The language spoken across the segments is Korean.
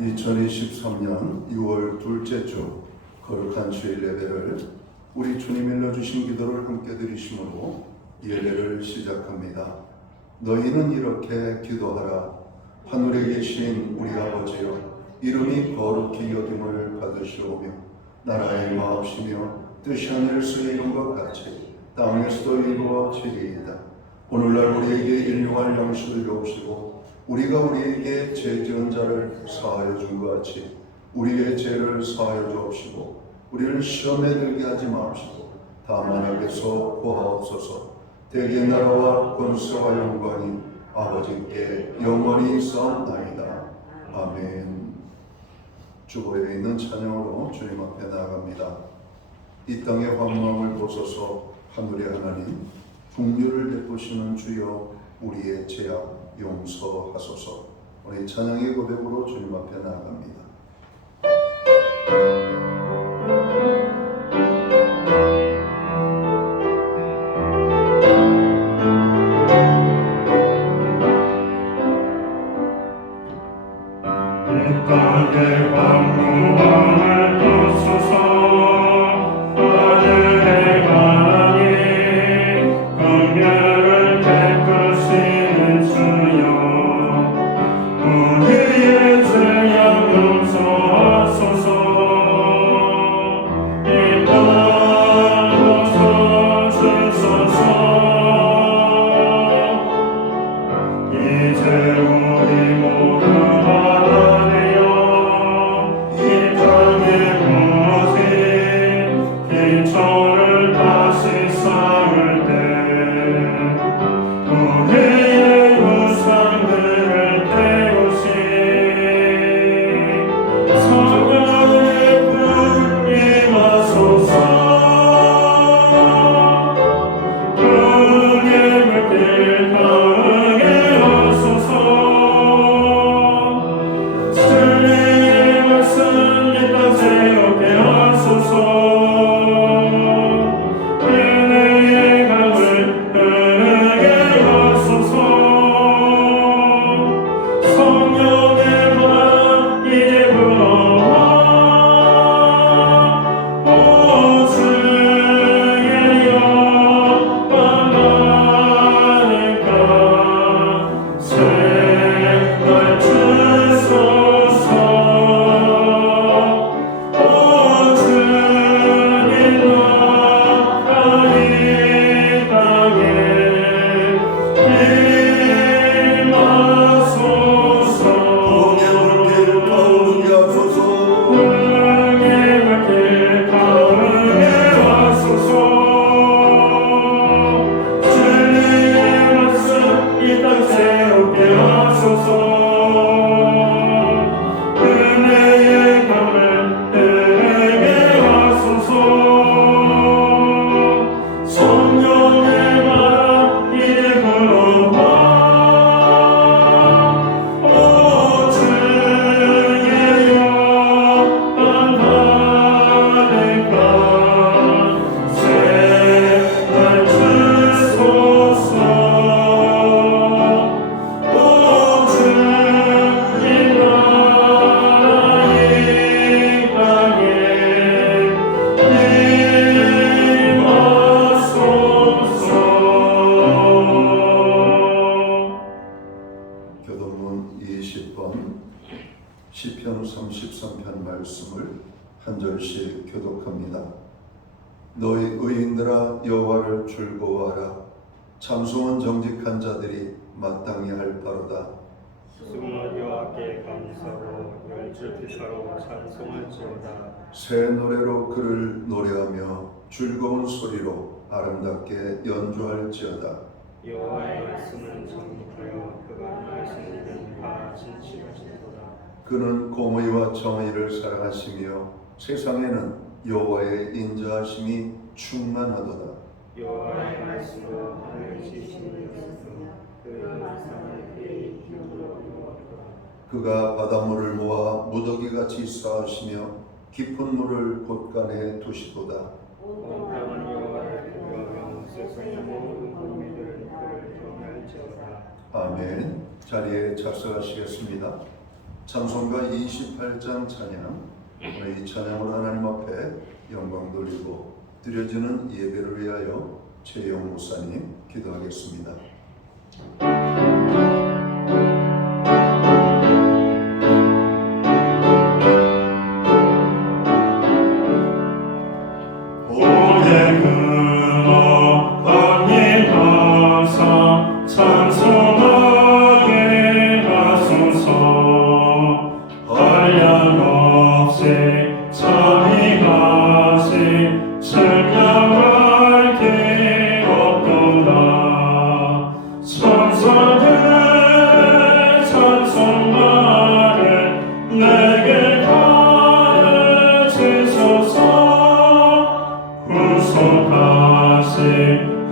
2023년 6월 둘째 주 거룩한 주일 예배를 우리 주님 일러주신 기도를 함께 드리심으로 예배를 시작합니다. 너희는 이렇게 기도하라. 하늘에 계신 우리 아버지여, 이름이 거룩히 여김을 받으시오며 나라의 마옵시며 뜻이 하늘에서 이룬 것 같이 땅에서도 이루어지리이다. 오늘날 우리에게 일용할 양식을 주옵시고 우리가 우리에게 죄 지은 자를 사하여 준 것 같이 우리의 죄를 사하여 주옵시고 우리를 시험에 들게 하지 마옵시고 다만 악에서 구하옵소서. 대개 나라와 권세와 영광이 아버지께 영원히 있사옵나이다. 아멘. 주보에 있는 찬양으로 주님 앞에 나아갑니다. 이 땅의 환망을 보소서. 하늘의 하나님, 풍류를 베푸시는 주여, 우리의 죄악 용서하소서. 우리 찬양의 고백으로 주님 앞에 나아갑니다. 이 땅의 만물을 부수소. 하늘의 하나님, 긍휼을 베푸시는 주여, 우리의 죄악 용서하소서. 이 땅 고쳐주소서. 이제 우리 모두 기초를 다시 쌓을 때 우리의 우상들을 태우시. 성령의 불 임하소서. 흥의 물길 가응해 하소서. 진리의 말씀 이 땅 새롭게 하소서. 시편 33편 말씀을 한 절씩 교독합니다. 너희 의인들아 여호와를 즐거워하라. 참소한 정직한 자들이 마땅히 할 바로다. 숨은 여호와께 감사로 열주 기타로 찬송할지어다. 새 노래로 그를 노래하며 즐거운 소리로 아름답게 연주할지어다. 여호와의 말씀은 정직하여 그가 하신 일은 다 진실하시도다. 그는 공의와 정의를 사랑하시며 세상에는 여호와의 인자하심이 충만하도다. 여호와의 말씀으로 하늘 지시는 것은 그 말씀을 그의 힘으로 이루었도다. 그가 바닷물을 모아 무더기같이 쌓으시며 깊은 물을 곳간에 두시도다. 온 땅은 여호와를 구하며 세상의 모든 국민들은 그를 경외할지어다. 아멘. 자리에 착석하시겠습니다. 찬송가 28장 찬양, 오늘 이 찬양으로 하나님 앞에 영광 돌리고 드려지는 예배를 위하여 최영 목사님 기도하겠습니다.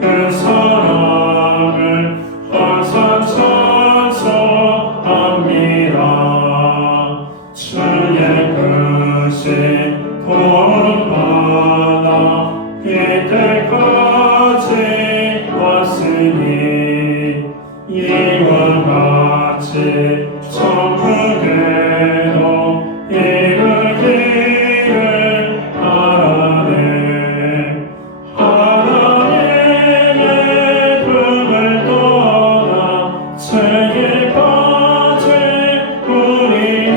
그 사랑을 항상 찬송합니다. 주의 크신 구원받아 이때까지 왔으니 이와 같이 천국에도 이르기를 바라네. 하나님의 품을 떠나 죄에 빠진 우리를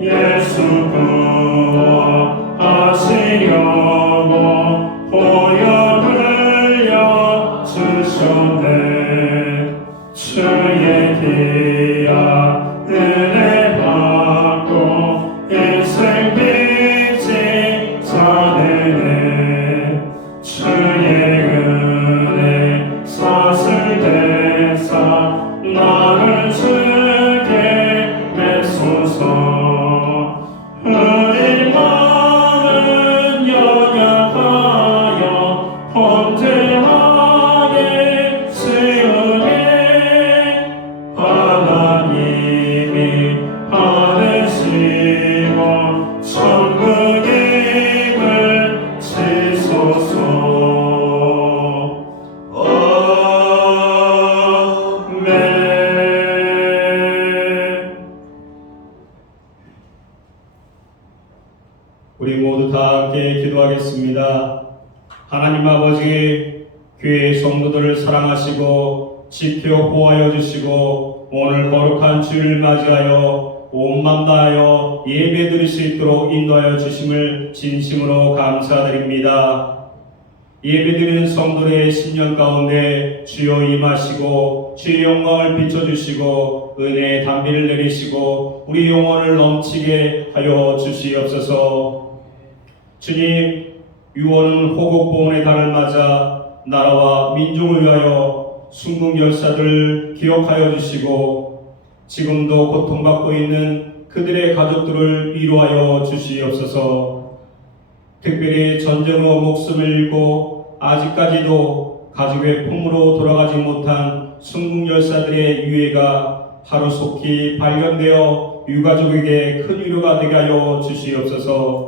예수 구원하시려고 보혈 흘려 주셨네. 주의 귀한 은혜 받고 인생 빚이 자네네. 주의 은혜 사슬대사 나를 주게 맺소서. 우리 마음은 연약하여 범죄하게 쉬우니 하나님이 받으시고 천국임을 지소서. 아멘. 우리 모두 다 함께 기도하겠습니다. 하나님 아버지, 교회 성도들을 사랑하시고 지켜 보호하여 주시고 오늘 거룩한 주일을 맞이하여 온 맘 다하여 예배 드릴 수 있도록 인도하여 주심을 진심으로 감사드립니다. 예배드리는 성도들의 신년 가운데 주여 임하시고 주의 영광을 비춰주시고 은혜의 단비를 내리시고 우리 영혼을 넘치게 하여 주시옵소서. 주님, 유월은 호국보훈의 달을 맞아 나라와 민족을 위하여 순국 열사들을 기억하여 주시고 지금도 고통받고 있는 그들의 가족들을 위로하여 주시옵소서. 특별히 전쟁으로 목숨을 잃고 아직까지도 가족의 품으로 돌아가지 못한 순국 열사들의 유해가 하루속히 발견되어 유가족에게 큰 위로가 되게 하여 주시옵소서.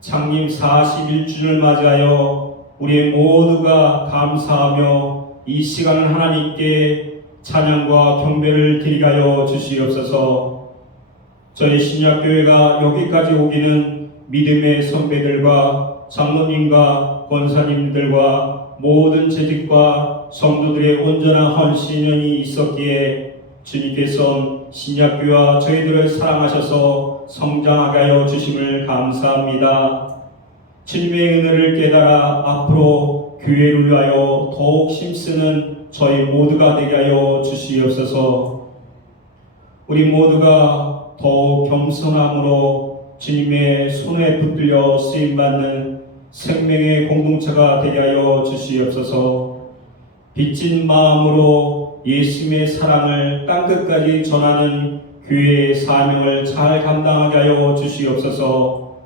창림 41주년을 맞이하여 우리 모두가 감사하며 이 시간을 하나님께 찬양과 경배를 드리게 하여 주시옵소서. 저희 신약교회가 여기까지 오기는 믿음의 선배들과 장로님과 권사님들과 모든 재직과 성도들의 온전한 헌신이 있었기에 주님께서 신약교회와 저희들을 사랑하셔서 성장하게 하여 주심을 감사합니다. 주님의 은혜를 깨달아 앞으로 교회를 위하여 더욱 힘쓰는 저희 모두가 되게 하여 주시옵소서. 우리 모두가 더욱 겸손함으로 주님의 손에 붙들려 쓰임받는 생명의 공동체가 되게 하여 주시옵소서. 빚진 마음으로 예수님의 사랑을 땅끝까지 전하는 교회의 사명을 잘 감당하게 하여 주시옵소서.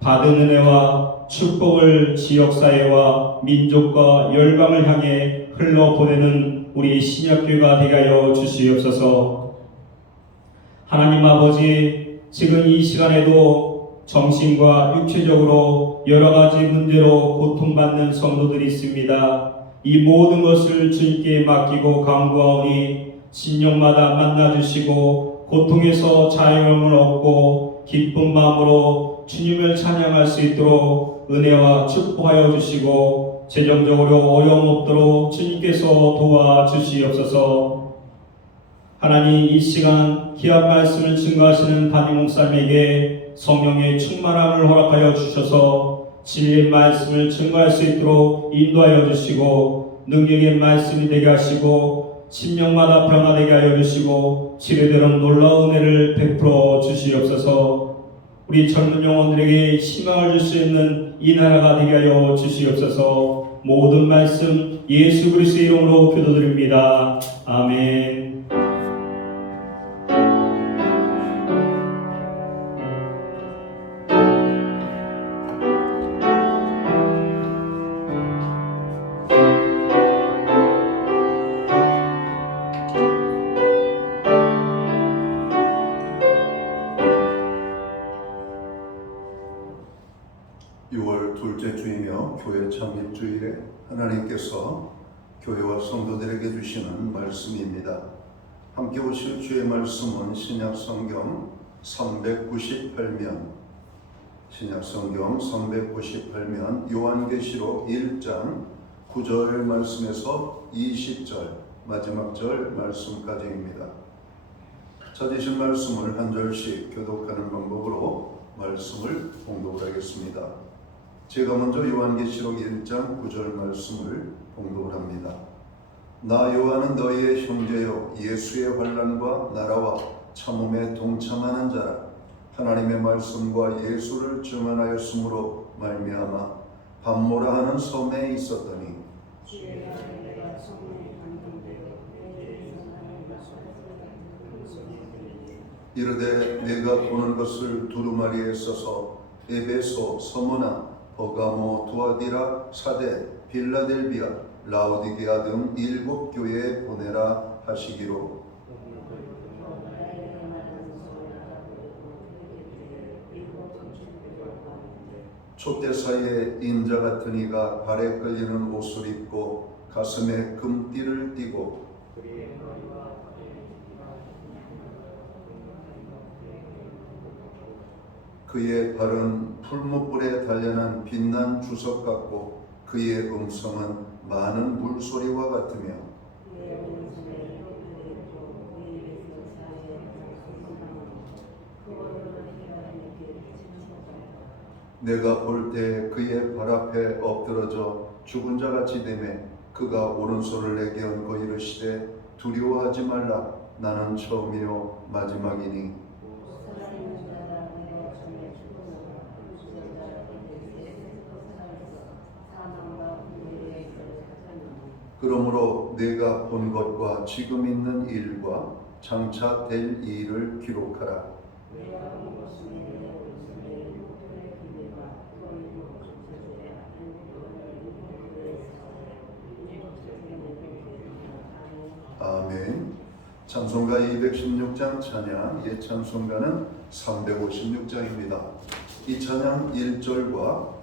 받은 은혜와 축복을 지역사회와 민족과 열방을 향해 흘러보내는 우리 신약교회가 되게 하여 주시옵소서. 하나님 아버지, 지금 이 시간에도 정신과 육체적으로 여러 가지 문제로 고통받는 성도들이 있습니다. 이 모든 것을 주님께 맡기고 간구하오니 신령마다 만나주시고 고통에서 자유함을 얻고 기쁜 마음으로 주님을 찬양할 수 있도록 은혜와 축복하여 주시고 재정적으로 어려움 없도록 주님께서 도와주시옵소서. 하나님, 이 시간 귀한 말씀을 증거하시는 담임 목사님에게 성령의 충만함을 허락하여 주셔서 진리의 말씀을 증거할 수 있도록 인도하여 주시고 능력의 말씀이 되게 하시고 심령마다 변화되게 하여 주시고 치료되는 놀라운 은혜를 베풀어 주시옵소서. 우리 젊은 영혼들에게 희망을 줄 수 있는 이 나라가 되게 하여 주시옵소서. 모든 말씀 예수 그리스도의 이름으로 기도드립니다. 아멘. 6월 둘째 주이며 교회 창립주일에 하나님께서 교회와 성도들에게 주시는 말씀입니다. 함께 오실 주의 말씀은 신약성경 398면 요한계시록 1장 9절 말씀에서 20절 마지막 절 말씀까지입니다. 찾으신 말씀을 한 절씩 교독하는 방법으로 말씀을 봉독을 하겠습니다. 제가 먼저 요한계시록 1장 9절 말씀을 봉독을 합니다. 나 요한은 너희의 형제요 예수의 환난과 나라와 참음에 동참하는 자라. 하나님의 말씀과 예수를 증언하였으므로 말미암아 밤모라 하는 섬에 있었더니 이르되 내가 보는 것을 두루마리에 써서 에베소, 서머나, 버가모, 두아디라, 사데, 빌라델비아, 라오디게아 등 7 교회에 보내라 하시기로. 촛대 사이에 인자 같은 이가 발에 끌리는 옷을 입고 가슴에 금띠를 띠고 그의 발은 풀무불에 단련한 빛난 주석 같고 그의 음성은 많은 물소리와 같으며 내가 볼 때 그의 발 앞에 엎드러져 죽은 자같이 되매 그가 오른손을 내게 얹고 이르시되 두려워하지 말라. 나는 처음이요 마지막이니 그러므로 내가 본 것과 지금 있는 일과 장차 될 일을 기록하라. 아멘. 찬송가 216장 찬양, 옛 찬송가는 356장입니다. 이 찬양 1절과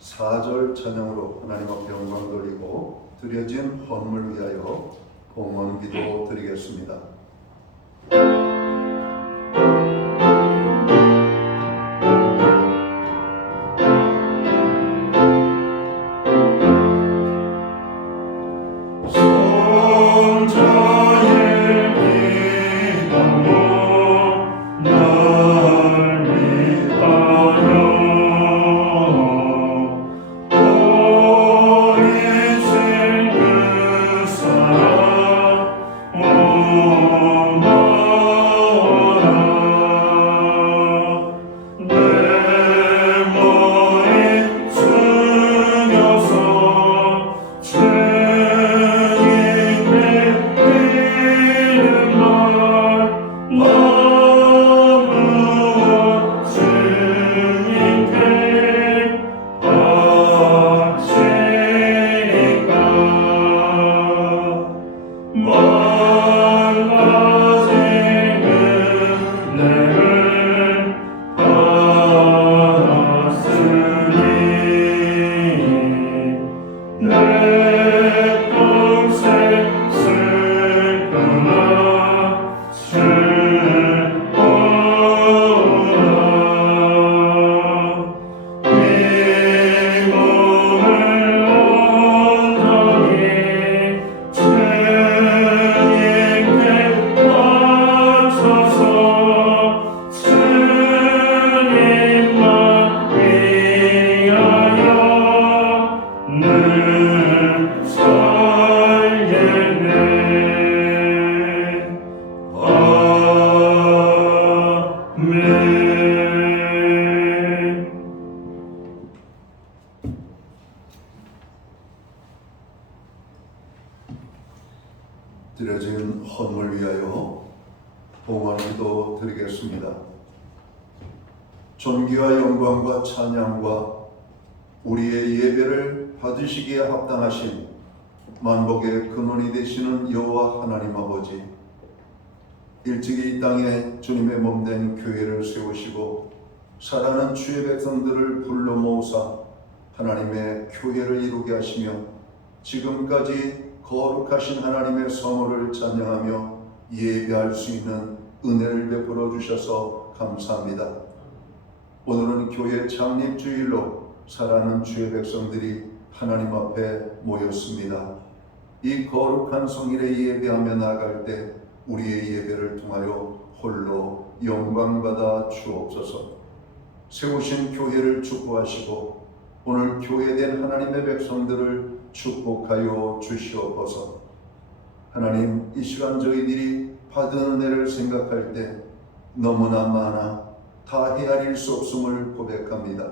4절 찬양으로 하나님 앞에 영광 돌리고 드려진 헌물 위하여 봉헌 기도 드리겠습니다. Oh 기도드리겠습니다. 존귀와 영광과 찬양과 우리의 예배를 받으시기에 합당하신 만복의 근원이 되시는 여호와 하나님 아버지, 일찍이 이 땅에 주님의 몸된 교회를 세우시고 살아가는 주의 백성들을 불러 모으사 하나님의 교회를 이루게 하시며 지금까지 거룩하신 하나님의 성호를 찬양하며 예배할 수 있는 은혜를 베풀어 주셔서 감사합니다. 오늘은 교회 창립주일로 살아가는 주의 백성들이 하나님 앞에 모였습니다. 이 거룩한 성일에 예배하며 나아갈 때 우리의 예배를 통하여 홀로 영광받아 주옵소서. 세우신 교회를 축복하시고 오늘 교회된 하나님의 백성들을 축복하여 주시옵소서. 하나님, 이 시간 저희들이 받은 은혜를 생각할 때 너무나 많아 다 헤아릴 수 없음을 고백합니다.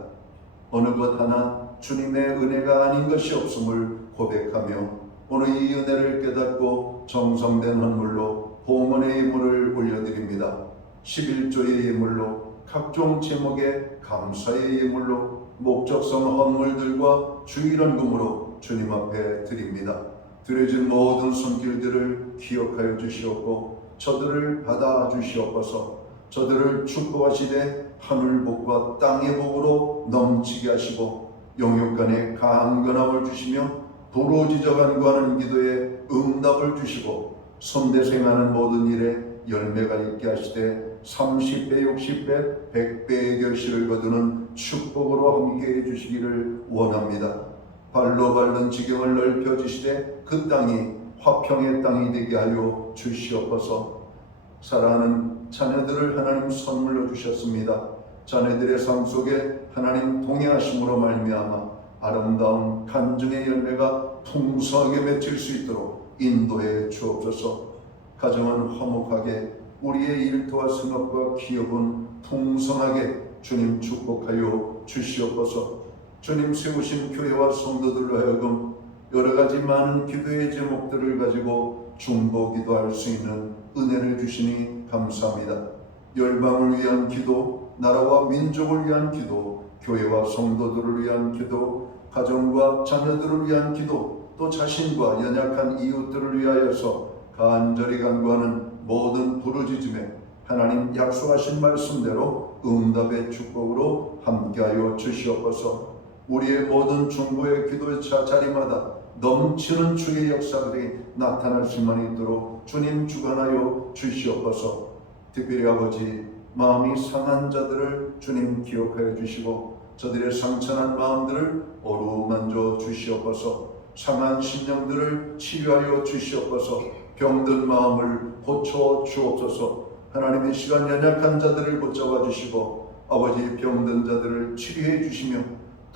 어느 것 하나 주님의 은혜가 아닌 것이 없음을 고백하며 오늘 이 은혜를 깨닫고 정성된 헌물로 봉헌의 예물을 올려드립니다. 11조의 예물로, 각종 제목의 감사의 예물로, 목적성 헌물들과 주일헌금으로 주님 앞에 드립니다. 드려진 모든 손길들을 기억하여 주시옵고 저들을 받아 주시옵소서. 저들을 축복하시되 하늘복과 땅의 복으로 넘치게 하시고 영육간에 강건함을 주시며 부르짖어 간구하는 기도에 응답을 주시고 손대생하는 모든 일에 열매가 있게 하시되 30배, 60배, 100배의 결실을 거두는 축복으로 함께해 주시기를 원합니다. 발로 밟는 지경을 넓혀주시되 그 땅이 화평의 땅이 되게 하여 주시옵소서. 사랑하는 자녀들을 하나님 선물로 주셨습니다. 자녀들의 삶 속에 하나님 동행하심으로 말미암아 아름다운 간증의 열매가 풍성하게 맺힐 수 있도록 인도해 주옵소서. 가정은 화목하게, 우리의 일터와 생업과 기업은 풍성하게 주님 축복하여 주시옵소서. 주님 세우신 교회와 성도들로 하여금 여러 가지 많은 기도의 제목들을 가지고 중보 기도할 수 있는 은혜를 주시니 감사합니다. 열방을 위한 기도, 나라와 민족을 위한 기도, 교회와 성도들을 위한 기도, 가정과 자녀들을 위한 기도, 또 자신과 연약한 이웃들을 위하여서 간절히 간구하는 모든 부르짖음에 하나님 약속하신 말씀대로 응답의 축복으로 함께하여 주시옵소서. 우리의 모든 중보의 기도의 자리마다 넘치는 주의 역사들이 나타날 수만 있도록 주님 주관하여 주시옵소서. 특별히 아버지, 마음이 상한 자들을 주님 기억하여 주시고 저들의 상처난 마음들을 어루만져 주시옵소서. 상한 심령들을 치유하여 주시옵소서. 병든 마음을 고쳐 주옵소서. 하나님의 시간 연약한 자들을 붙잡아 주시고 아버지 병든 자들을 치료해 주시며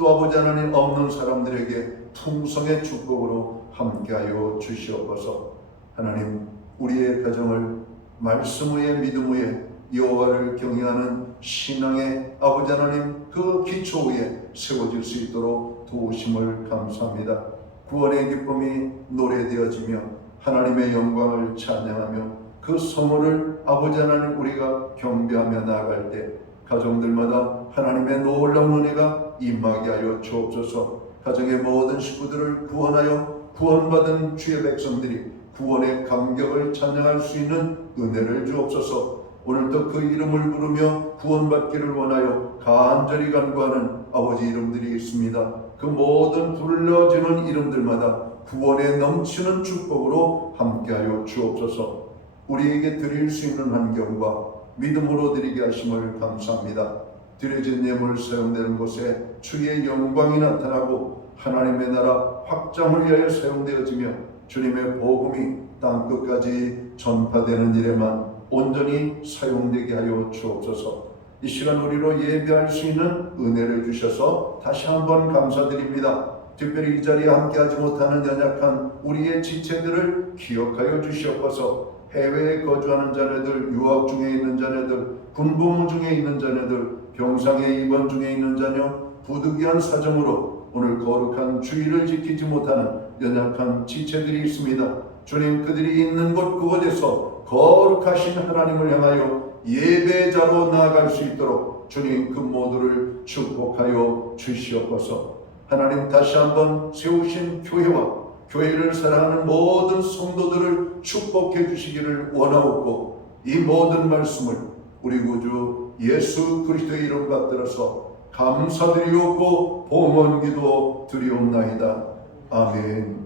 또 아버지 하나님 없는 사람들에게 풍성의 축복으로 함께하여 주시옵소서. 하나님, 우리의 가정을 말씀 위에 믿음 위에 여호와를 경외하는 신앙의 아버지 하나님 그 기초 위에 세워질 수 있도록 도우심을 감사합니다. 구원의 기쁨이 노래되어지며 하나님의 영광을 찬양하며 그 성호를 아버지 하나님 우리가 경배하며 나아갈 때 가정들마다 하나님의 놀라운 은혜가 임하게 하여 주옵소서. 가정의 모든 식구들을 구원하여 구원받은 주의 백성들이 구원의 감격을 찬양할 수 있는 은혜를 주옵소서. 오늘도 그 이름을 부르며 구원받기를 원하여 간절히 간구하는 아버지 이름들이 있습니다. 그 모든 불러지는 이름들마다 구원에 넘치는 축복으로 함께하여 주옵소서. 우리에게 드릴 수 있는 환경과 믿음으로 드리게 하심을 감사합니다. 드려진 예물 사용되는 곳에 주의 영광이 나타나고 하나님의 나라 확장을 위하여 사용되어지며 주님의 복음이 땅끝까지 전파되는 일에만 온전히 사용되게 하여 주옵소서. 이 시간 우리로 예배할 수 있는 은혜를 주셔서 다시 한번 감사드립니다. 특별히 이 자리에 함께하지 못하는 연약한 우리의 지체들을 기억하여 주시옵소서. 해외에 거주하는 자녀들, 유학 중에 있는 자녀들, 군복무 중에 있는 자녀들, 병상에 입원 중에 있는 자녀, 부득이한 사정으로 오늘 거룩한 주일을 지키지 못하는 연약한 지체들이 있습니다. 주님, 그들이 있는 곳 그곳에서 거룩하신 하나님을 향하여 예배자로 나아갈 수 있도록 주님 그 모두를 축복하여 주시옵소서. 하나님 다시 한번 세우신 교회와 교회를 사랑하는 모든 성도들을 축복해 주시기를 원하옵고, 이 모든 말씀을 우리 구주 예수 그리스도의 이름 받들어서 감사드리옵고 봉헌기도 드리옵나이다. 아멘.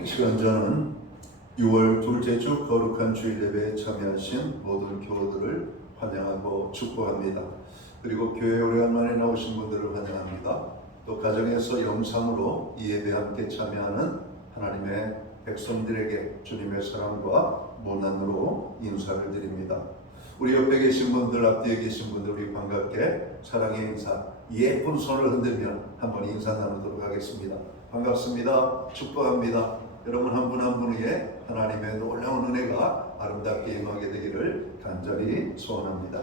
이 시간 저는 6월 둘째 주 거룩한 주일 예배에 참여하신 모든 교우들을 환영하고 축복합니다. 그리고 교회에 오래간만에 나오신 분들을 환영합니다. 또 가정에서 영상으로 이 예배에 함께 참여하는 하나님의 백성들에게 주님의 사랑과 문안으로 인사를 드립니다. 우리 옆에 계신 분들, 앞뒤에 계신 분들, 우리 반갑게 사랑의 인사, 예쁜 손을 흔들며 한번 인사 나누도록 하겠습니다. 반갑습니다. 축복합니다. 여러분 한 분 한 분에게 하나님의 놀라운 은혜가 아름답게 임하게 되기를 간절히 소원합니다.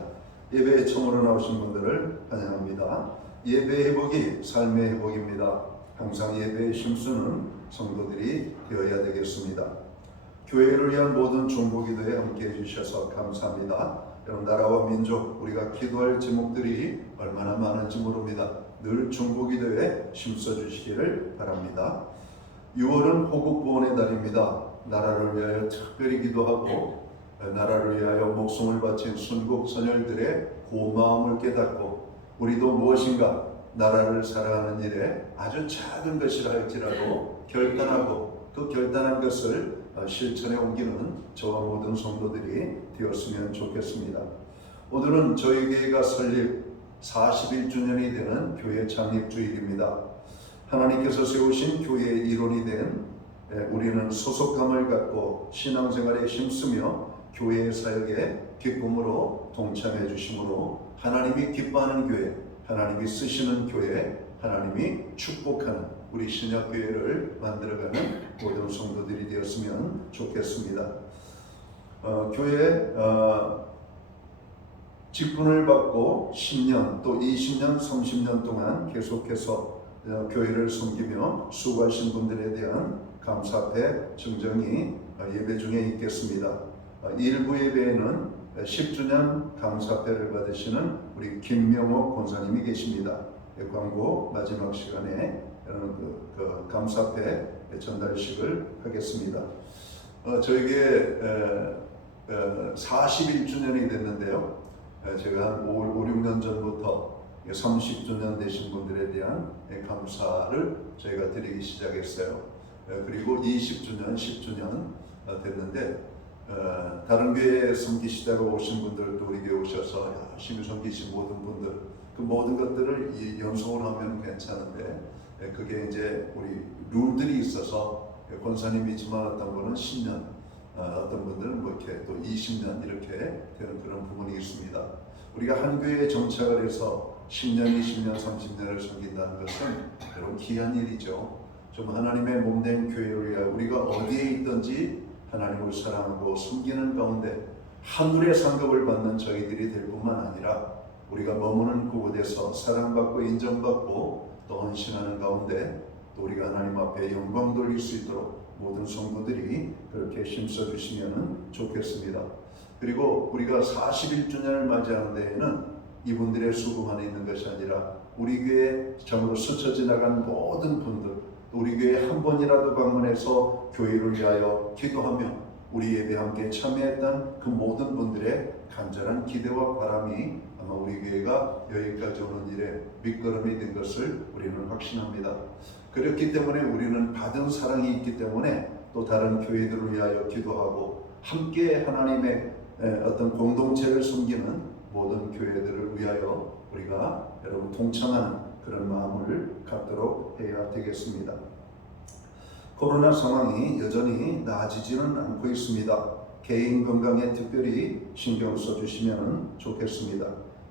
예배에 처음으로 나오신 분들을 환영합니다. 예배의 회복이 삶의 회복입니다. 항상 예배에 힘쓰는 성도들이 되어야 되겠습니다. 교회를 위한 모든 중보기도에 함께해 주셔서 감사합니다. 여러분 나라와 민족, 우리가 기도할 제목들이 얼마나 많은지 모릅니다. 늘 중보기도에 힘써 주시기를 바랍니다. 6월은 호국구원의 달입니다. 나라를 위하여 특별히 기도하고 나라를 위하여 목숨을 바친 순국 선열들의 고마움을 깨닫고, 우리도 무엇인가 나라를 사랑하는 일에 아주 작은 것이라 할지라도 결단하고 그 결단한 것을 실천에 옮기는 저와 모든 성도들이 되었으면 좋겠습니다. 오늘은 저희 교회가 설립 41주년이 되는 교회 창립 주일입니다. 하나님께서 세우신 교회의 일원이 된 우리는 소속감을 갖고 신앙생활에 힘쓰며 교회의 사역에 기쁨으로 동참해 주심으로 하나님이 기뻐하는 교회, 하나님이 쓰시는 교회, 하나님이 축복하는 우리 신약교회를 만들어가는 모든 성도들이 되었으면 좋겠습니다. 교회 직분을 받고 10년 또 20년, 30년 동안 계속해서 교회를 섬기며 수고하신 분들에 대한 감사패 증정이 예배 중에 있겠습니다. 일부 예배에는 10주년 감사패를 받으시는 우리 김명옥 권사님이 계십니다. 광고 마지막 시간에 그 감사패 전달식을 하겠습니다. 저에게 41주년이 됐는데요. 제가 한 5, 6년 전부터 30주년 되신 분들에 대한 감사를 저희가 드리기 시작했어요. 그리고 20주년, 10주년 됐는데 다른 교회에 섬기시다가 오신 분들도 우리 교회 오셔서 열심히 섬기신 모든 분들, 그 모든 것들을 연속으로 하면 괜찮은데 그게 이제 우리 룰들이 있어서 권사님이지만 어떤 분은 10년, 어떤 분들은 뭐 이렇게 또 20년 이렇게 되는 그런 부분이 있습니다. 우리가 한 교회에 정착을 해서 10년, 20년, 30년을 섬긴다는 것은 여러분 귀한 일이죠. 좀 하나님의 몸된 교회를 위하여 우리가 어디에 있든지 하나님을 사랑하고 섬기는 가운데 하늘의 상급을 받는 저희들이 될 뿐만 아니라 우리가 머무는 그곳에서 사랑받고 인정받고 또 헌신하는 가운데 또 우리가 하나님 앞에 영광 돌릴 수 있도록 모든 성도들이 그렇게 힘써 주시면 좋겠습니다. 그리고 우리가 41주년을 맞이하는 데에는 이분들의 수고만 있는 것이 아니라 우리 교회 전으로 스쳐 지나간 모든 분들, 우리 교회 한 번이라도 방문해서 교회를 위하여 기도하며 우리 예배에 함께 참여했던 그 모든 분들의 간절한 기대와 바람이 아마 우리 교회가 여기까지 오는 일에 밑거름이 된 것을 우리는 확신합니다. 그렇기 때문에 우리는 받은 사랑이 있기 때문에 또 다른 교회들을 위하여 기도하고 함께 하나님의 어떤 공동체를 섬기는 모든 교회들을 위하여 우리가 여러분 동참하는 그런 마음을 갖도록 해야 되겠습니다. 코로나 상황이 여전히 나아지지는 않고 있습니다. 개인 건강에 특별히 신경 써주시면 좋겠습니다.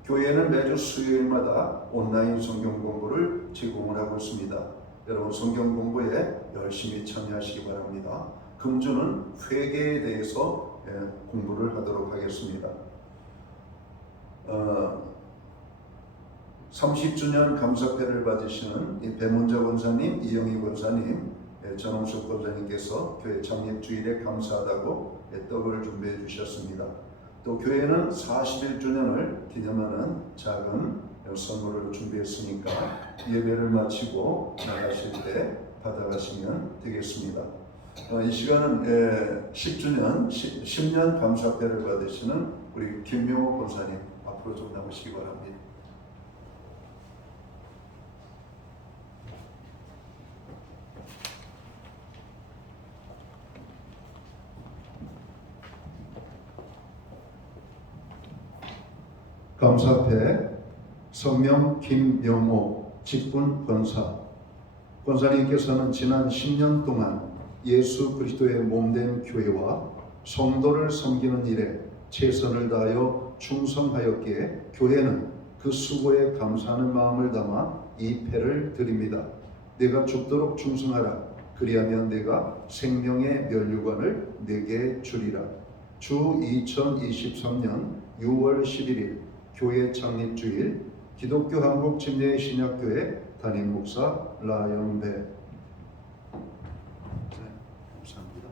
교회는 매주 수요일마다 온라인 성경 공부를 제공을 하고 있습니다. 여러분 성경 공부에 열심히 참여하시기 바랍니다. 금주는 회개에 대해서 공부를 하도록 하겠습니다. 30주년 감사패를 받으시는 이 배문자 권사님, 이영희 권사님, 전홍숙 권사님께서 교회 창립 주일에 감사하다고 떡을 준비해 주셨습니다. 또 교회는 41주년을 기념하는 작은 선물을 준비했으니까 예배를 마치고 나가실 때 받아가시면 되겠습니다. 이 시간은 10년 감사패를 받으시는 우리 김명호 권사님 앞으로 좀 나오시기 바랍니다. 감사패 성명 김명호 직분 권사. 권사님께서는 지난 10년 동안 예수 그리스도의 몸된 교회와 성도를 섬기는 일에 최선을 다하여 충성하였기에 교회는 그 수고에 감사하는 마음을 담아 이 패를 드립니다. 내가 죽도록 충성하라. 그리하면 내가 생명의 면류관을 내게 주리라. 주 2023년 6월 11일 교회 창립주일 기독교 한국 침례 신약교회 담임 목사 라연배. 감사합니다.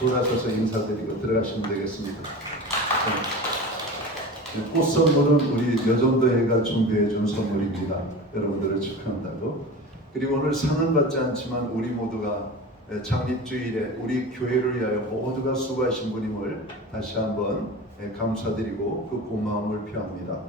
돌아서서 인사드리고 들어가시면 되겠습니다. 꽃 선물은 우리 여전도회가 준비해 준 선물입니다. 여러분들을 축하한다고. 그리고 오늘 상은 받지 않지만 우리 모두가 창립주일에 우리 교회를 위하여 모두가 수고하신 분임을 다시 한번 감사드리고 그 고마움을 표합니다.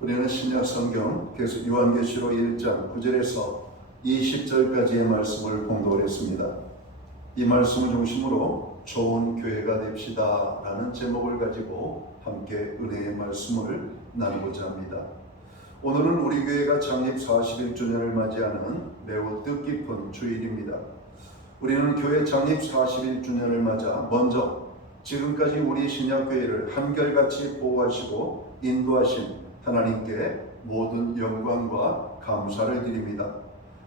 우리는 신약 성경 요한계시록 1장 9절에서 20절까지의 말씀을 공독을 했습니다. 이 말씀을 중심으로 좋은 교회가 됩시다 라는 제목을 가지고 함께 은혜의 말씀을 나누고자 합니다. 오늘은 우리 교회가 창립 41주년을 맞이하는 매우 뜻깊은 주일입니다. 우리는 교회 창립 41주년을 맞아 먼저 지금까지 우리 신약교회를 한결같이 보호하시고 인도하신 하나님께 모든 영광과 감사를 드립니다.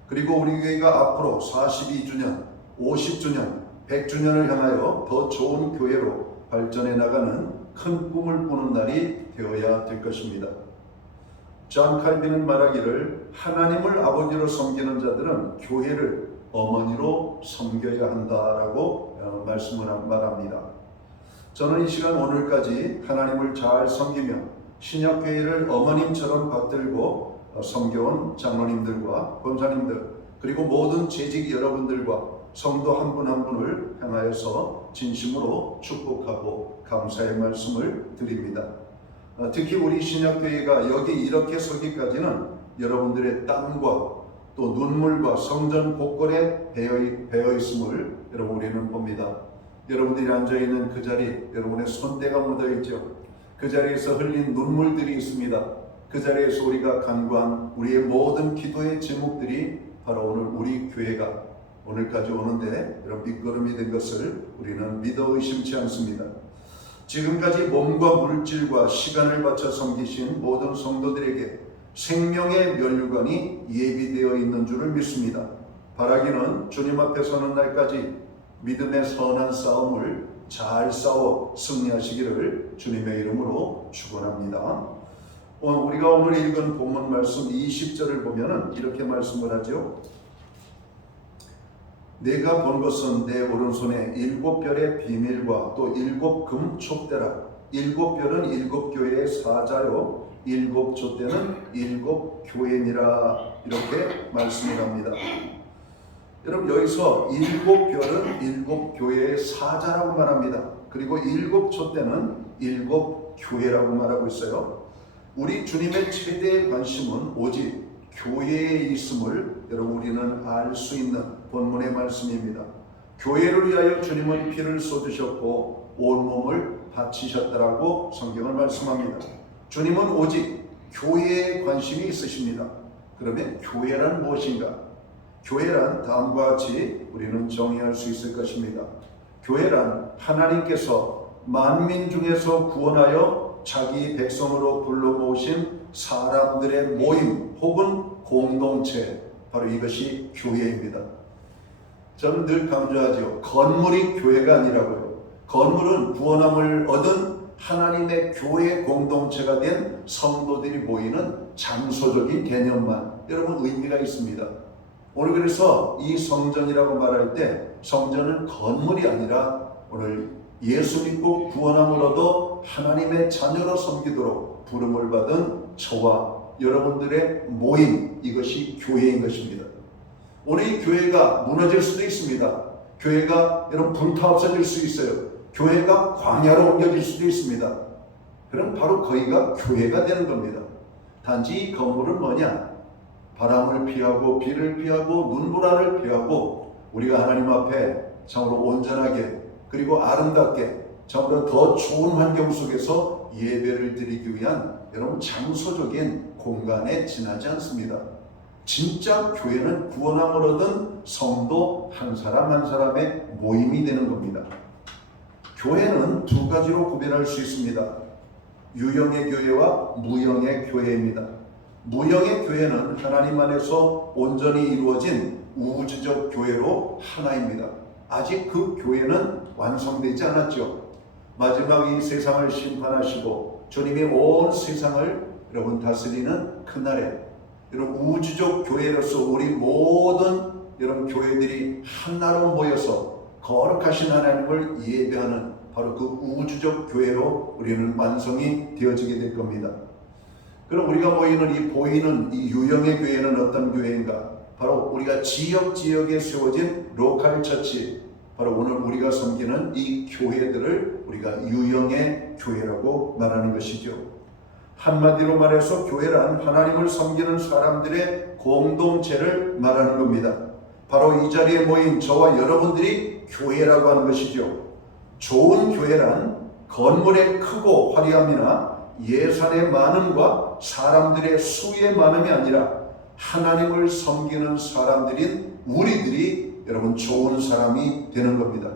그리고 우리 교회가 앞으로 42주년, 50주년, 100주년을 향하여 더 좋은 교회로 발전해 나가는 큰 꿈을 꾸는 날이 되어야 될 것입니다. 존 칼빈은 말하기를 하나님을 아버지로 섬기는 자들은 교회를 어머니로 섬겨야 한다라고 말합니다. 저는 이 시간 오늘까지 하나님을 잘 섬기며 신약교회를 어머님처럼 받들고 섬겨온 장로님들과 권사님들 그리고 모든 재직 여러분들과 성도 한 분 한 분을 향하여서 진심으로 축복하고 감사의 말씀을 드립니다. 특히 우리 신약교회가 여기 이렇게 서기까지는 여러분들의 땀과 또 눈물과 성전 곳곳에 배어 있음을 여러분 우리는 봅니다. 여러분들이 앉아있는 그 자리, 여러분의 손때가 묻어있죠. 그 자리에서 흘린 눈물들이 있습니다. 그 자리에서 우리가 간구한 우리의 모든 기도의 제목들이 바로 오늘 우리 교회가 오늘까지 오는데 이런 밑거름이 된 것을 우리는 믿어 의심치 않습니다. 지금까지 몸과 물질과 시간을 바쳐 섬기신 모든 성도들에게 생명의 면류관이 예비되어 있는 줄을 믿습니다. 바라기는 주님 앞에 서는 날까지 믿음의 선한 싸움을 잘 싸워 승리하시기를 주님의 이름으로 축원합니다. 우리가 오늘 읽은 본문 말씀 20절을 보면은 이렇게 말씀을 하죠. 내가 본 것은 내 오른손에 7별의 비밀과 또 7금 촛대라. 7별은 7교회의 사자요 7촛대는 7교회니라. 이렇게 말씀을 합니다. 여러분 여기서 7별은 7교회의 사자라고 말합니다. 그리고 7촛대는 7교회라고 말하고 있어요. 우리 주님의 최대의 관심은 오직 교회에 있음을 여러분 우리는 알 수 있는 본문의 말씀입니다. 교회를 위하여 주님은 피를 쏟으셨고 온몸을 바치셨다라고 성경은 말씀합니다. 주님은 오직 교회에 관심이 있으십니다. 그러면 교회란 무엇인가? 교회란 다음과 같이 우리는 정의할 수 있을 것입니다. 교회란 하나님께서 만민 중에서 구원하여 자기 백성으로 불러 모으신 사람들의 모임 혹은 공동체, 바로 이것이 교회입니다. 저는 늘 강조하죠. 건물이 교회가 아니라고요. 건물은 구원함을 얻은 하나님의 교회 공동체가 된 성도들이 모이는 장소적인 개념만 여러분 의미가 있습니다. 오늘 그래서 이 성전이라고 말할 때 성전은 건물이 아니라 오늘 예수 믿고 구원함을 얻어 하나님의 자녀로 섬기도록 부름을 받은 저와 여러분들의 모임, 이것이 교회인 것입니다. 오늘 이 교회가 무너질 수도 있습니다. 교회가 여러분 불타 없어질 수 있어요. 교회가 광야로 옮겨질 수도 있습니다. 그럼 바로 거기가 교회가 되는 겁니다. 단지 이 건물은 뭐냐? 바람을 피하고 비를 피하고 눈보라를 피하고 우리가 하나님 앞에 참으로 온전하게 그리고 아름답게 참으로 더 좋은 환경 속에서 예배를 드리기 위한 여러분 장소적인 공간에 지나지 않습니다. 진짜 교회는 구원함을 얻은 성도 한 사람 한 사람의 모임이 되는 겁니다. 교회는 두 가지로 구별할 수 있습니다. 유형의 교회와 무형의 교회입니다. 무형의 교회는 하나님 안에서 온전히 이루어진 우주적 교회로 하나입니다. 아직 그 교회는 완성되지 않았죠. 마지막 이 세상을 심판하시고 주님이 온 세상을 여러분 다스리는 그날에 여러분 우주적 교회로서 우리 모든 여러분 교회들이 하나로 모여서 거룩하신 하나님을 예배하는 바로 그 우주적 교회로 우리는 완성이 되어지게 될 겁니다. 그럼 우리가 모이는 이 보이는 이 유형의 교회는 어떤 교회인가? 바로 우리가 지역에 세워진 로컬 처치, 바로 오늘 우리가 섬기는 이 교회들을 우리가 유형의 교회라고 말하는 것이죠. 한마디로 말해서 교회란 하나님을 섬기는 사람들의 공동체를 말하는 겁니다. 바로 이 자리에 모인 저와 여러분들이 교회라고 하는 것이죠. 좋은 교회란 건물의 크고 화려함이나 예산의 많음과 사람들의 수의 많음이 아니라 하나님을 섬기는 사람들인 우리들이 여러분 좋은 사람이 되는 겁니다.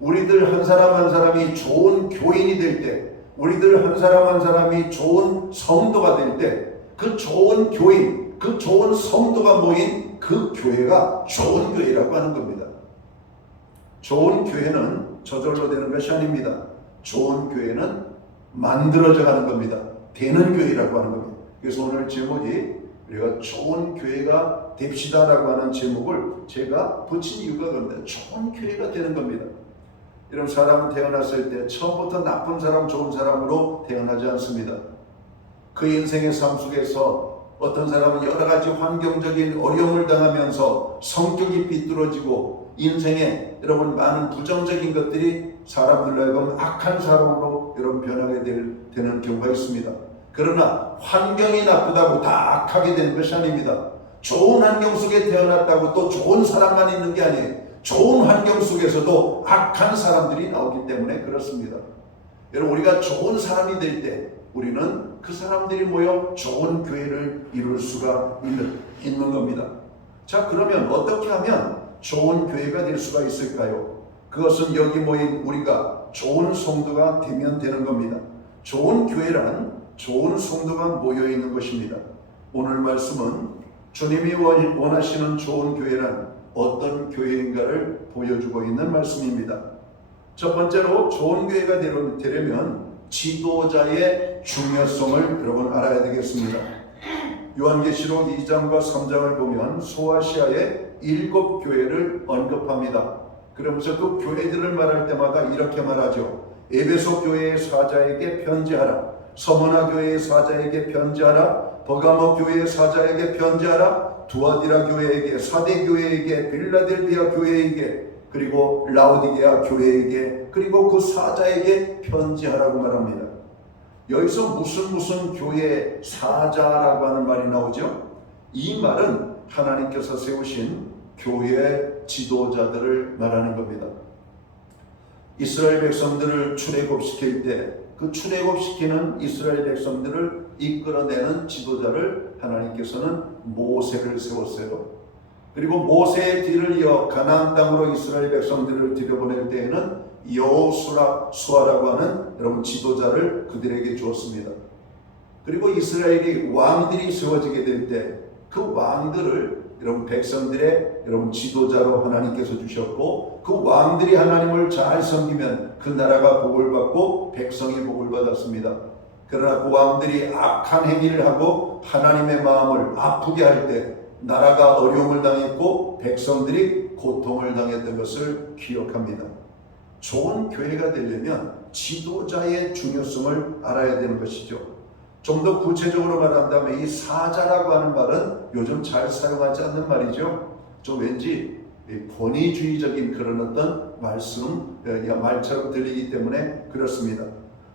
우리들 한 사람 한 사람이 좋은 교인이 될 때, 우리들 한 사람 한 사람이 좋은 성도가 될 때, 그 좋은 교인, 그 좋은 성도가 모인 그 교회가 좋은 교회라고 하는 겁니다. 좋은 교회는 저절로 되는 것이 아닙니다. 좋은 교회는 만들어져 가는 겁니다. 되는 교회라고 하는 겁니다. 그래서 오늘 제목이 우리가 좋은 교회가 됩시다라고 하는 제목을 제가 붙인 이유가 그겁니다. 좋은 교회가 되는 겁니다. 이런 사람은 태어났을 때 처음부터 나쁜 사람, 좋은 사람으로 태어나지 않습니다. 그 인생의 삶 속에서 어떤 사람은 여러 가지 환경적인 어려움을 당하면서 성격이 비뚤어지고 인생에 여러분 많은 부정적인 것들이 사람들로 하여금 악한 사람으로 여러분 변하게 되는 경우가 있습니다. 그러나 환경이 나쁘다고 다 악하게 되는 것이 아닙니다. 좋은 환경 속에 태어났다고 또 좋은 사람만 있는 게 아니에요. 좋은 환경 속에서도 악한 사람들이 나오기 때문에 그렇습니다. 여러분 우리가 좋은 사람이 될 때 우리는 그 사람들이 모여 좋은 교회를 이룰 수가 있는 겁니다. 자, 그러면 어떻게 하면 좋은 교회가 될 수가 있을까요? 그것은 여기 모인 우리가 좋은 성도가 되면 되는 겁니다. 좋은 교회란 좋은 성도가 모여 있는 것입니다. 오늘 말씀은 주님이 원하시는 좋은 교회란 어떤 교회인가를 보여주고 있는 말씀입니다. 첫 번째로 좋은 교회가 되려면 지도자의 중요성을 여러분 알아야 되겠습니다. 요한계시록 2장과 3장을 보면 소아시아의 7교회를 언급합니다. 그러면서 그 교회들을 말할 때마다 이렇게 말하죠. 에베소 교회의 사자에게 편지하라. 서머나 교회의 사자에게 편지하라. 버가모 교회의 사자에게 편지하라. 두아디라 교회에게, 사대 교회에게, 빌라델비아 교회에게, 그리고 라오디게아 교회에게, 그리고 그 사자에게 편지하라고 말합니다. 여기서 무슨 교회 사자라고 하는 말이 나오죠? 이 말은 하나님께서 세우신 교회 지도자들을 말하는 겁니다. 이스라엘 백성들을 출애굽시킬 때 그 출애굽시키는 이스라엘 백성들을 이끌어내는 지도자를 하나님께서는 모세를 세웠어요. 그리고 모세의 뒤를 이어 가나안 땅으로 이스라엘 백성들을 들여보낼 때에는 여호수아라고 하는 여러분 지도자를 그들에게 주었습니다. 그리고 이스라엘이 왕들이 세워지게 될 때 그 왕들을 여러분 백성들의 여러분 지도자로 하나님께서 주셨고, 그 왕들이 하나님을 잘 섬기면 그 나라가 복을 받고 백성이 복을 받았습니다. 그러나 그 왕들이 악한 행위를 하고 하나님의 마음을 아프게 할 때 나라가 어려움을 당했고 백성들이 고통을 당했던 것을 기억합니다. 좋은 교회가 되려면 지도자의 중요성을 알아야 되는 것이죠. 좀 더 구체적으로 말한다면 이 사자라고 하는 말은 요즘 잘 사용하지 않는 말이죠. 좀 왠지 권위주의적인 그런 어떤 말처럼 들리기 때문에 그렇습니다.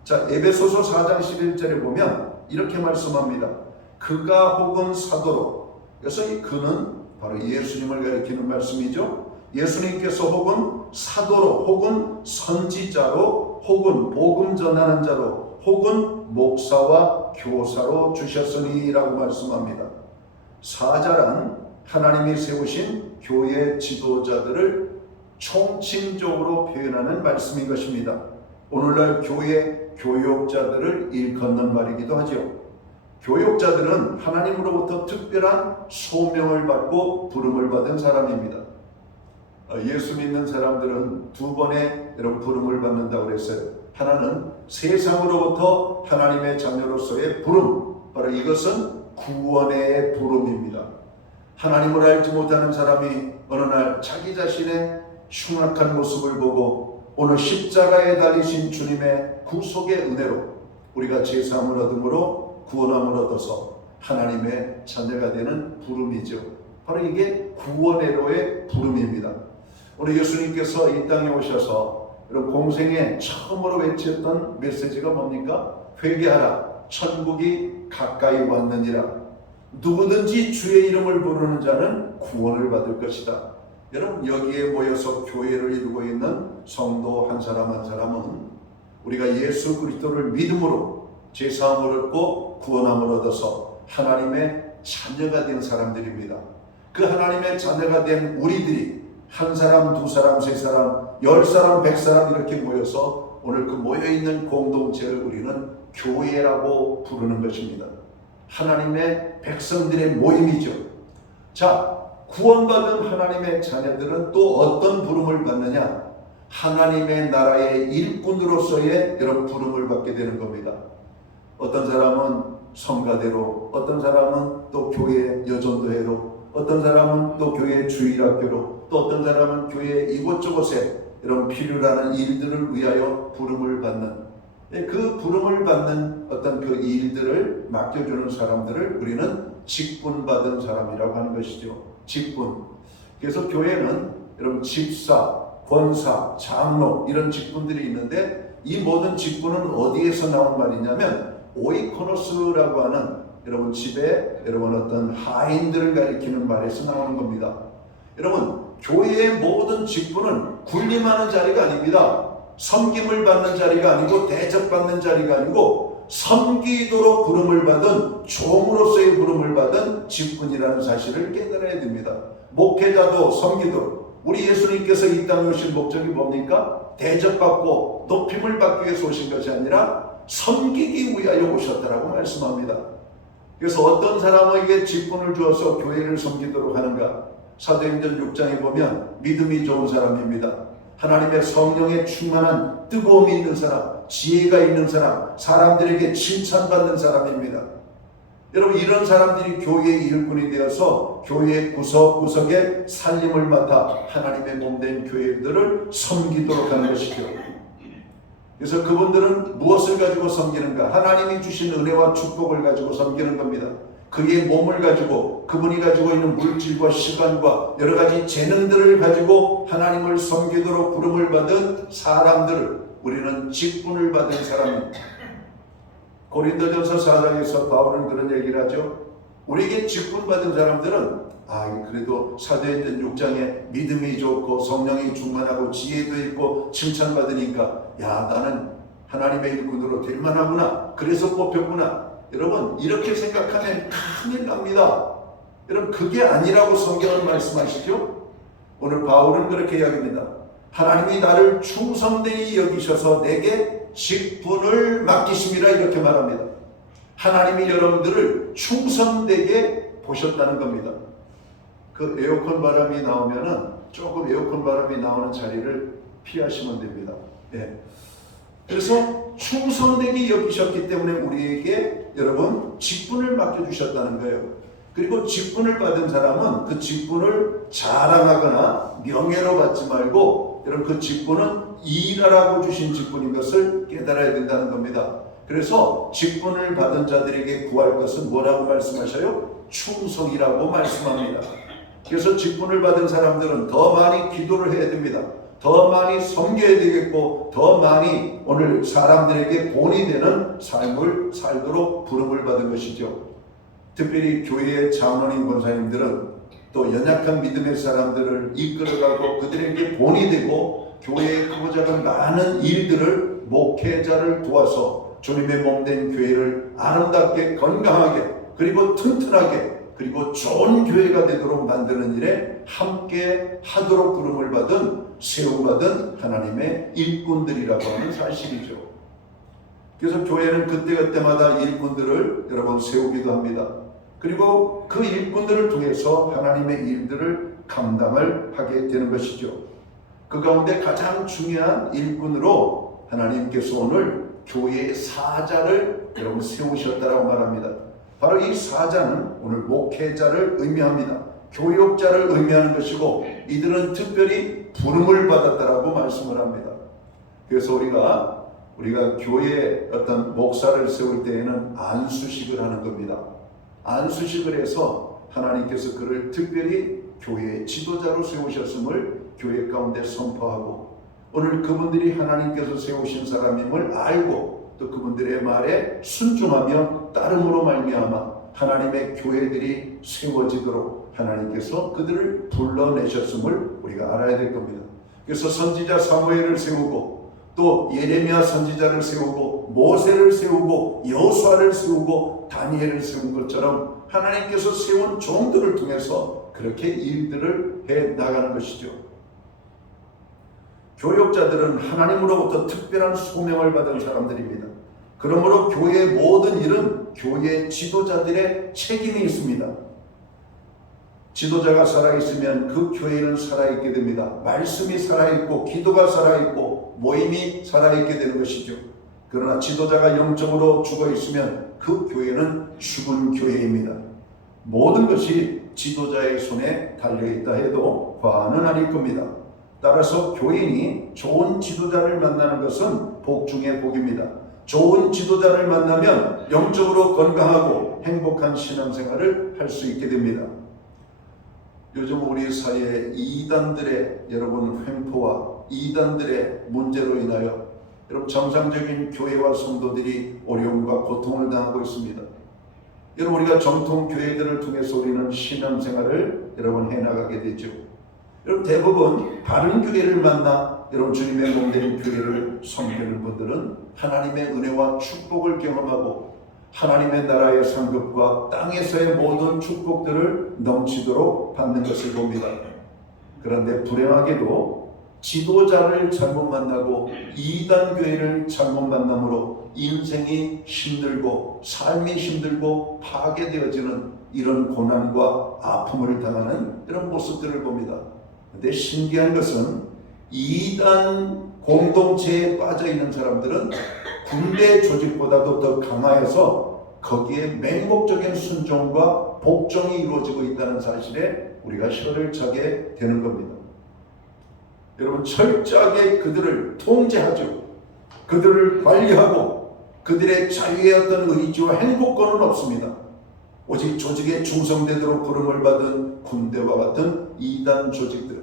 자, 에베소서 4장 11절에 보면 이렇게 말씀합니다. 그가 혹은 사도로, 그래서 이 그는 바로 예수님을 가리키는 말씀이죠. 예수님께서 혹은 사도로, 혹은 선지자로, 혹은 복음 전하는 자로, 혹은 목사와 교사로 주셨으니라고 말씀합니다. 사자란 하나님이 세우신 교회 지도자들을 총칭적으로 표현하는 말씀인 것입니다. 오늘날 교회 교육자들을 일컫는 말이기도 하죠. 교육자들은 하나님으로부터 특별한 소명을 받고 부름을 받은 사람입니다. 예수 믿는 사람들은 두 번의 여러분 부름을 받는다고 그랬어요. 하나는 세상으로부터 하나님의 자녀로서의 부름, 바로 이것은 구원의 부름입니다. 하나님을 알지 못하는 사람이 어느 날 자기 자신의 흉악한 모습을 보고 오늘 십자가에 달리신 주님의 구속의 은혜로 우리가 제사함을 얻음으로 구원함을 얻어서 하나님의 자녀가 되는 부름이죠. 바로 이게 구원의로의 부름입니다. 오늘 예수님께서 이 땅에 오셔서 여러분 공생에 처음으로 외쳤던 메시지가 뭡니까? 회개하라, 천국이 가까이 왔느니라. 누구든지 주의 이름을 부르는 자는 구원을 받을 것이다. 여러분 여기에 모여서 교회를 이루고 있는 성도 한 사람 한 사람은 우리가 예수 그리스도를 믿음으로 제사함을 얻고 구원함을 얻어서 하나님의 자녀가 된 사람들입니다. 그 하나님의 자녀가 된 우리들이 한 사람, 두 사람, 세 사람, 10사람, 100사람 이렇게 모여서 오늘 그 모여있는 공동체를 우리는 교회라고 부르는 것입니다. 하나님의 백성들의 모임이죠. 자, 구원받은 하나님의 자녀들은 또 어떤 부름을 받느냐? 하나님의 나라의 일꾼으로서의 여러분 부름을 받게 되는 겁니다. 어떤 사람은 성가대로, 어떤 사람은 또 교회 여전도회로, 어떤 사람은 또 교회 주일학교로, 또 어떤 사람은 교회 이곳저곳에 이런 필요라는 일들을 위하여 부름을 받는, 그 부름을 받는 어떤 그 일들을 맡겨주는 사람들을 우리는 직분받은 사람이라고 하는 것이죠. 직분. 그래서 교회는 여러분 집사, 권사, 장로 이런 직분들이 있는데 이 모든 직분은 어디에서 나온 말이냐면 오이코노스라고 하는 여러분 집에 여러분 어떤 하인들을 가리키는 말에서 나오는 겁니다. 여러분 교회의 모든 직분은 군림하는 자리가 아닙니다. 섬김을 받는 자리가 아니고 대접받는 자리가 아니고 섬기도록 부름을 받은 종으로서의 부름을 받은 직분이라는 사실을 깨달아야 됩니다. 목회자도 섬기도록. 우리 예수님께서 이 땅에 오신 목적이 뭡니까? 대접받고 높임을 받기 위해서 오신 것이 아니라 섬기기 위하여 오셨다라고 말씀합니다. 그래서 어떤 사람에게 직분을 주어서 교회를 섬기도록 하는가? 사도행전 6장에 보면 믿음이 좋은 사람입니다. 하나님의 성령에 충만한 뜨거움이 있는 사람, 지혜가 있는 사람, 사람들에게 칭찬받는 사람입니다. 여러분 이런 사람들이 교회의 일꾼이 되어서 교회의 구석구석에 살림을 맡아 하나님의 몸된 교회들을 섬기도록 하는 것이죠. 그래서 그분들은 무엇을 가지고 섬기는가? 하나님이 주신 은혜와 축복을 가지고 섬기는 겁니다. 그의 몸을 가지고 그분이 가지고 있는 물질과 시간과 여러 가지 재능들을 가지고 하나님을 섬기도록 부름을 받은 사람들을 우리는 직분을 받은 사람입니다. 고린도전서 4장에서 바울은 그런 얘기를 하죠. 우리에게 직분 받은 사람들은 그래도 사도행전 6장에 믿음이 좋고 성령이 충만하고 지혜도 있고 칭찬받으니까 나는 하나님의 일꾼으로 될 만하구나. 그래서 뽑혔구나. 여러분 이렇게 생각하면 큰일 납니다. 여러분 그게 아니라고 성경은 말씀하시죠. 오늘 바울은 그렇게 이야기합니다. 하나님이 나를 충성되이 여기셔서 내게 직분을 맡기심이라 이렇게 말합니다. 하나님이 여러분들을 충성되게 보셨다는 겁니다. 그 에어컨 바람이 나오면은 조금 에어컨 바람이 나오는 자리를 피하시면 됩니다. 예. 그래서 충성되게 여기셨기 때문에 우리에게 여러분 직분을 맡겨주셨다는 거예요. 그리고 직분을 받은 사람은 그 직분을 자랑하거나 명예로 받지 말고 여러분 그 직분은 일하라고 주신 직분인 것을 깨달아야 된다는 겁니다. 그래서 직분을 받은 자들에게 구할 것은 뭐라고 말씀하셔요? 충성이라고 말씀합니다. 그래서 직분을 받은 사람들은 더 많이 기도를 해야 됩니다. 더 많이 섬겨야 되겠고 더 많이 오늘 사람들에게 본이 되는 삶을 살도록 부름을 받은 것이죠. 특별히 교회의 장로님 권사님들은 또 연약한 믿음의 사람들을 이끌어가고 그들에게 본이 되고 교회의 크고 작은 많은 일들을 목회자를 도와서 주님의 몸된 교회를 아름답게 건강하게 그리고 튼튼하게 그리고 좋은 교회가 되도록 만드는 일에 함께 하도록 부름을 받은 세움받은 하나님의 일꾼들이라고 하는 사실이죠. 그래서 교회는 그때그때마다 일꾼들을 여러분 세우기도 합니다. 그리고 그 일꾼들을 통해서 하나님의 일들을 감당을 하게 되는 것이죠. 그 가운데 가장 중요한 일꾼으로 하나님께서 오늘 교회의 사자를 여러분 세우셨다라고 말합니다. 바로 이 사자는 오늘 목회자를 의미합니다. 교육자를 의미하는 것이고 이들은 특별히 부름을 받았다라고 말씀을 합니다. 그래서 우리가 교회에 어떤 목사를 세울 때에는 안수식을 하는 겁니다. 안수식을 해서 하나님께서 그를 특별히 교회의 지도자로 세우셨음을 교회 가운데 선포하고 오늘 그분들이 하나님께서 세우신 사람임을 알고 또 그분들의 말에 순종하며 따름으로 말미암아 하나님의 교회들이 세워지도록 하나님께서 그들을 불러내셨음을 우리가 알아야 될 겁니다. 그래서 선지자 사무엘을 세우고 또 예레미야 선지자를 세우고 모세를 세우고 여호수아를 세우고 다니엘을 세운 것처럼 하나님께서 세운 종들을 통해서 그렇게 일들을 해 나가는 것이죠. 교육자들은 하나님으로부터 특별한 소명을 받은 사람들입니다. 그러므로 교회의 모든 일은 교회 지도자들의 책임이 있습니다. 지도자가 살아있으면 그 교회는 살아있게 됩니다. 말씀이 살아있고 기도가 살아있고 모임이 살아있게 되는 것이죠. 그러나 지도자가 영적으로 죽어있으면 그 교회는 죽은 교회입니다. 모든 것이 지도자의 손에 달려있다 해도 과언은 아닐 겁니다. 따라서 교인이 좋은 지도자를 만나는 것은 복 중의 복입니다. 좋은 지도자를 만나면 영적으로 건강하고 행복한 신앙생활을 할 수 있게 됩니다. 요즘 우리 사회에 이단들의 여러분 횡포와 이단들의 문제로 인하여 여러분 정상적인 교회와 성도들이 어려움과 고통을 당하고 있습니다. 여러분 우리가 정통 교회들을 통해서 우리는 신앙생활을 여러분 해나가게 되죠. 여러분 대부분 바른 교회를 만나 여러분 주님의 몸된 교회를 섬기는 분들은 하나님의 은혜와 축복을 경험하고 하나님의 나라의 상급과 땅에서의 모든 축복들을 넘치도록 받는 것을 봅니다. 그런데 불행하게도 지도자를 잘못 만나고 이단 교회를 잘못 만남으로 인생이 힘들고 삶이 힘들고 파괴되어지는 이런 고난과 아픔을 당하는 이런 모습들을 봅니다. 그런데 신기한 것은 이단 공동체에 빠져있는 사람들은 군대 조직보다도 더 강화해서 거기에 맹목적인 순종과 복종이 이루어지고 있다는 사실에 우리가 혀를 차게 되는 겁니다. 여러분 철저하게 그들을 통제하죠. 그들을 관리하고 그들의 자유의 어떤 의지와 행복권은 없습니다. 오직 조직에 충성되도록 부름을 받은 군대와 같은 이단 조직들.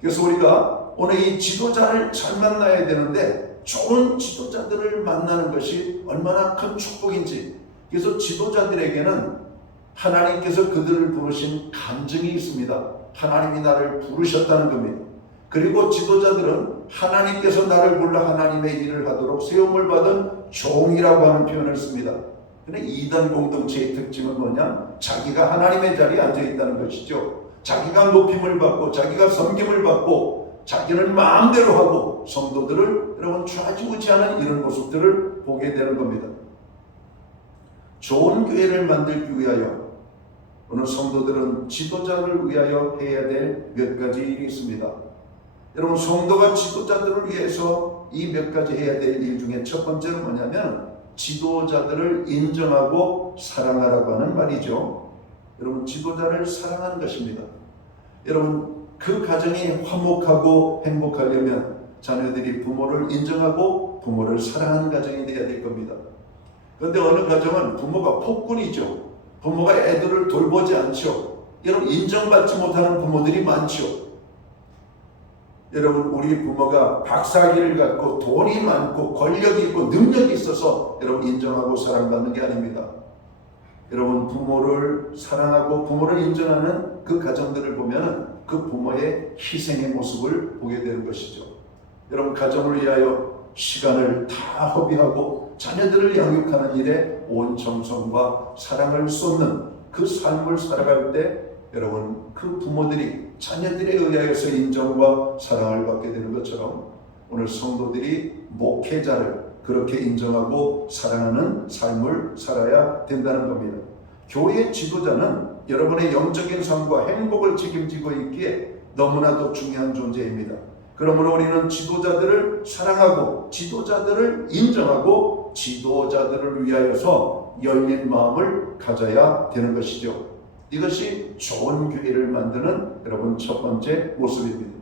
그래서 우리가 오늘 이 지도자를 잘 만나야 되는데 좋은 지도자들을 만나는 것이 얼마나 큰 축복인지. 그래서 지도자들에게는 하나님께서 그들을 부르신 간증이 있습니다. 하나님이 나를 부르셨다는 겁니다. 그리고 지도자들은 하나님께서 나를 불러 하나님의 일을 하도록 세움을 받은 종이라고 하는 표현을 씁니다. 근데 이단 공동체의 특징은 뭐냐? 자기가 하나님의 자리에 앉아 있다는 것이죠. 자기가 높임을 받고 자기가 섬김을 받고 자기는 마음대로 하고 성도들을 여러분 좌지우지하는 이런 모습들을 보게 되는 겁니다. 좋은 교회를 만들기 위하여 오늘 성도들은 지도자를 위하여 해야 될 몇 가지 일이 있습니다. 여러분 성도가 지도자들을 위해서 이 몇 가지 해야 될 일 중에 첫 번째는 뭐냐면 지도자들을 인정하고 사랑하라고 하는 말이죠. 여러분 지도자를 사랑하는 것입니다. 여러분 그 가정이 화목하고 행복하려면 자녀들이 부모를 인정하고 부모를 사랑하는 가정이 되어야 될 겁니다. 그런데 어느 가정은 부모가 폭군이죠. 부모가 애들을 돌보지 않죠. 여러분 인정받지 못하는 부모들이 많죠. 여러분 우리 부모가 박사학위를 갖고 돈이 많고 권력이 있고 능력이 있어서 여러분 인정하고 사랑받는 게 아닙니다. 여러분 부모를 사랑하고 부모를 인정하는 그 가정들을 보면 그 부모의 희생의 모습을 보게 되는 것이죠. 여러분 가정을 위하여 시간을 다 허비하고 자녀들을 양육하는 일에 온 정성과 사랑을 쏟는 그 삶을 살아갈 때 여러분 그 부모들이 자녀들에 의하여서 인정과 사랑을 받게 되는 것처럼 오늘 성도들이 목회자를 그렇게 인정하고 사랑하는 삶을 살아야 된다는 겁니다. 교회 지도자는 여러분의 영적인 삶과 행복을 책임지고 있기에 너무나도 중요한 존재입니다. 그러므로 우리는 지도자들을 사랑하고 지도자들을 인정하고 지도자들을 위하여서 열린 마음을 가져야 되는 것이죠. 이것이 좋은 교회를 만드는 여러분 첫 번째 모습입니다.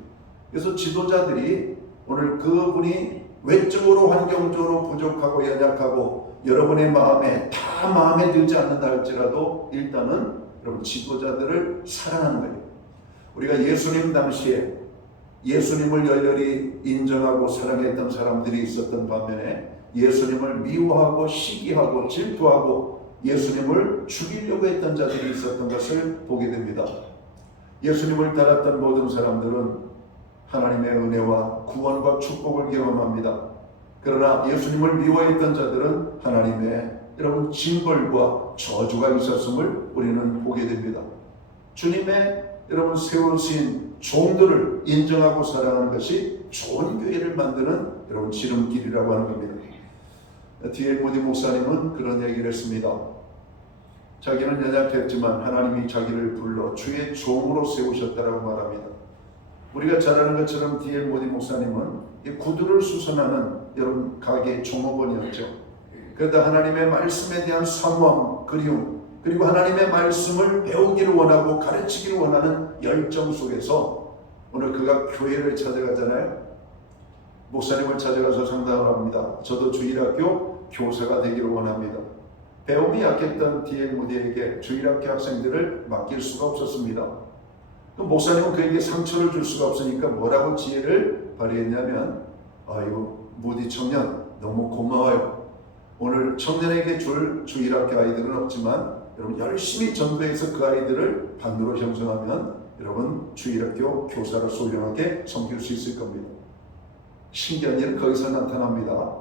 그래서 지도자들이 오늘 그분이 외적으로 환경적으로 부족하고 연약하고 여러분의 마음에 다 마음에 들지 않는다 할지라도 일단은 여러분 지도자들을 사랑하는 거예요. 우리가 예수님 당시에 예수님을 열렬히 인정하고 사랑했던 사람들이 있었던 반면에 예수님을 미워하고 시기하고 질투하고 예수님을 죽이려고 했던 자들이 있었던 것을 보게 됩니다. 예수님을 따랐던 모든 사람들은 하나님의 은혜와 구원과 축복을 경험합니다. 그러나 예수님을 미워했던 자들은 하나님의 여러분 징벌과 저주가 있었음을 우리는 보게 됩니다. 주님의 여러분 세우신 종들을 인정하고 사랑하는 것이 좋은 교회를 만드는 여러분 지름길이라고 하는 겁니다. D.L. 모디 목사님은 그런 얘기를 했습니다. 자기는 연약했지만 하나님이 자기를 불러 주의 종으로 세우셨다라고 말합니다. 우리가 잘 아는 것처럼 D.L. 모디 목사님은 구두를 수선하는 여러분 가게 종업원이었죠. 그러다 하나님의 말씀에 대한 사모함, 그리움, 그리고 하나님의 말씀을 배우기를 원하고 가르치기를 원하는 열정 속에서 오늘 그가 교회를 찾아가잖아요. 목사님을 찾아가서 상담을 합니다. 저도 주일학교 교사가 되기를 원합니다. 배움이 약했던 D.L. 모디에게 주일학교 학생들을 맡길 수가 없었습니다. 그 목사님은 그에게 상처를 줄 수가 없으니까 뭐라고 지혜를 발휘했냐면 아이고 모디 청년 너무 고마워요. 오늘 청년에게 줄 주일학교 아이들은 없지만 여러분 열심히 전도해서 그 아이들을 반으로 형성하면 여러분 주일학교 교사로 소중하게 섬길 수 있을 겁니다. 신기한 일은 거기서 나타납니다.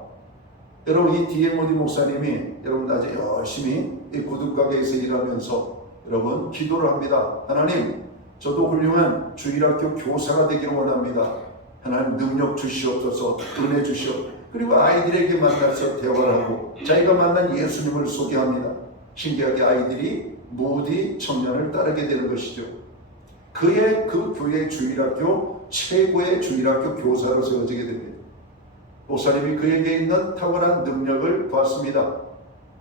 여러분 이 D.L. 모디 목사님이 여러분 낮에 열심히 이 구두가게에서 일하면서 여러분 기도를 합니다. 하나님 저도 훌륭한 주일학교 교사가 되기를 원합니다. 하나님 능력 주시옵소서, 은혜 주시옵. 그리고 아이들에게 만나서 대화를 하고 자기가 만난 예수님을 소개합니다. 신기하게 아이들이 모디 청년을 따르게 되는 것이죠. 그의 그 교회 주일학교 최고의 주일학교 교사로 세워지게 됩니다. 목사님이 그에게 있는 탁월한 능력을 봤습니다.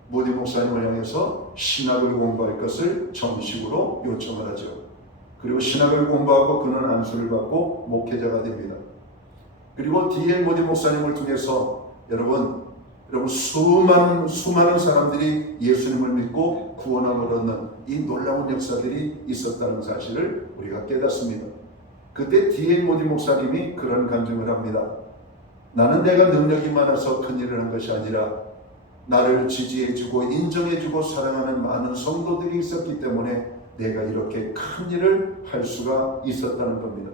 모디 목사님을 향해서 신학을 공부할 것을 정식으로 요청을 하죠. 그리고 신학을 공부하고 그는 안수를 받고 목회자가 됩니다. 그리고 D.L. 모디 목사님을 통해서 여러분 수많은 사람들이 예수님을 믿고 구원함을 얻는 이 놀라운 역사들이 있었다는 사실을 우리가 깨닫습니다. 그때 D.L. 모디 목사님이 그런 간증을 합니다. 나는 내가 능력이 많아서 큰일을 한 것이 아니라 나를 지지해주고 인정해주고 사랑하는 많은 성도들이 있었기 때문에 내가 이렇게 큰 일을 할 수가 있었다는 겁니다.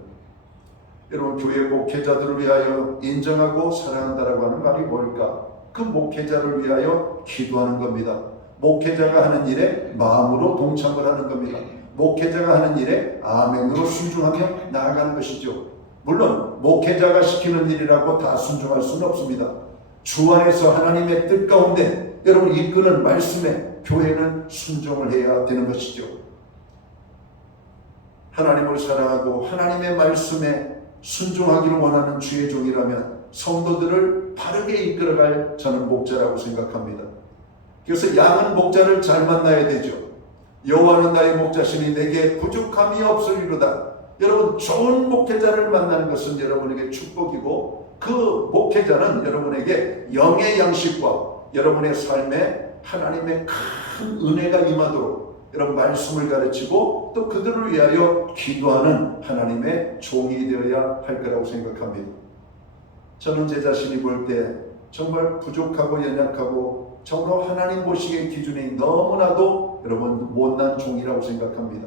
여러분 교회 목회자들을 위하여 인정하고 사랑한다라고 하는 말이 뭘까? 그 목회자를 위하여 기도하는 겁니다. 목회자가 하는 일에 마음으로 동참을 하는 겁니다. 목회자가 하는 일에 아멘으로 순종하며 나아가는 것이죠. 물론 목회자가 시키는 일이라고 다 순종할 수는 없습니다. 주 안에서 하나님의 뜻 가운데 여러분 이끄는 말씀에 교회는 순종을 해야 되는 것이죠. 하나님을 사랑하고 하나님의 말씀에 순종하기를 원하는 주의 종이라면 성도들을 바르게 이끌어갈 저는 목자라고 생각합니다. 그래서 양은 목자를 잘 만나야 되죠. 여호와는 나의 목자시니 내게 부족함이 없으리로다. 여러분 좋은 목회자를 만나는 것은 여러분에게 축복이고 그 목회자는 여러분에게 영의 양식과 여러분의 삶에 하나님의 큰 은혜가 임하도록 여러분 말씀을 가르치고 또 그들을 위하여 기도하는 하나님의 종이 되어야 할 거라고 생각합니다. 저는 제 자신이 볼 때 정말 부족하고 연약하고 정말 하나님 보시기의 기준이 너무나도 여러분 못난 종이라고 생각합니다.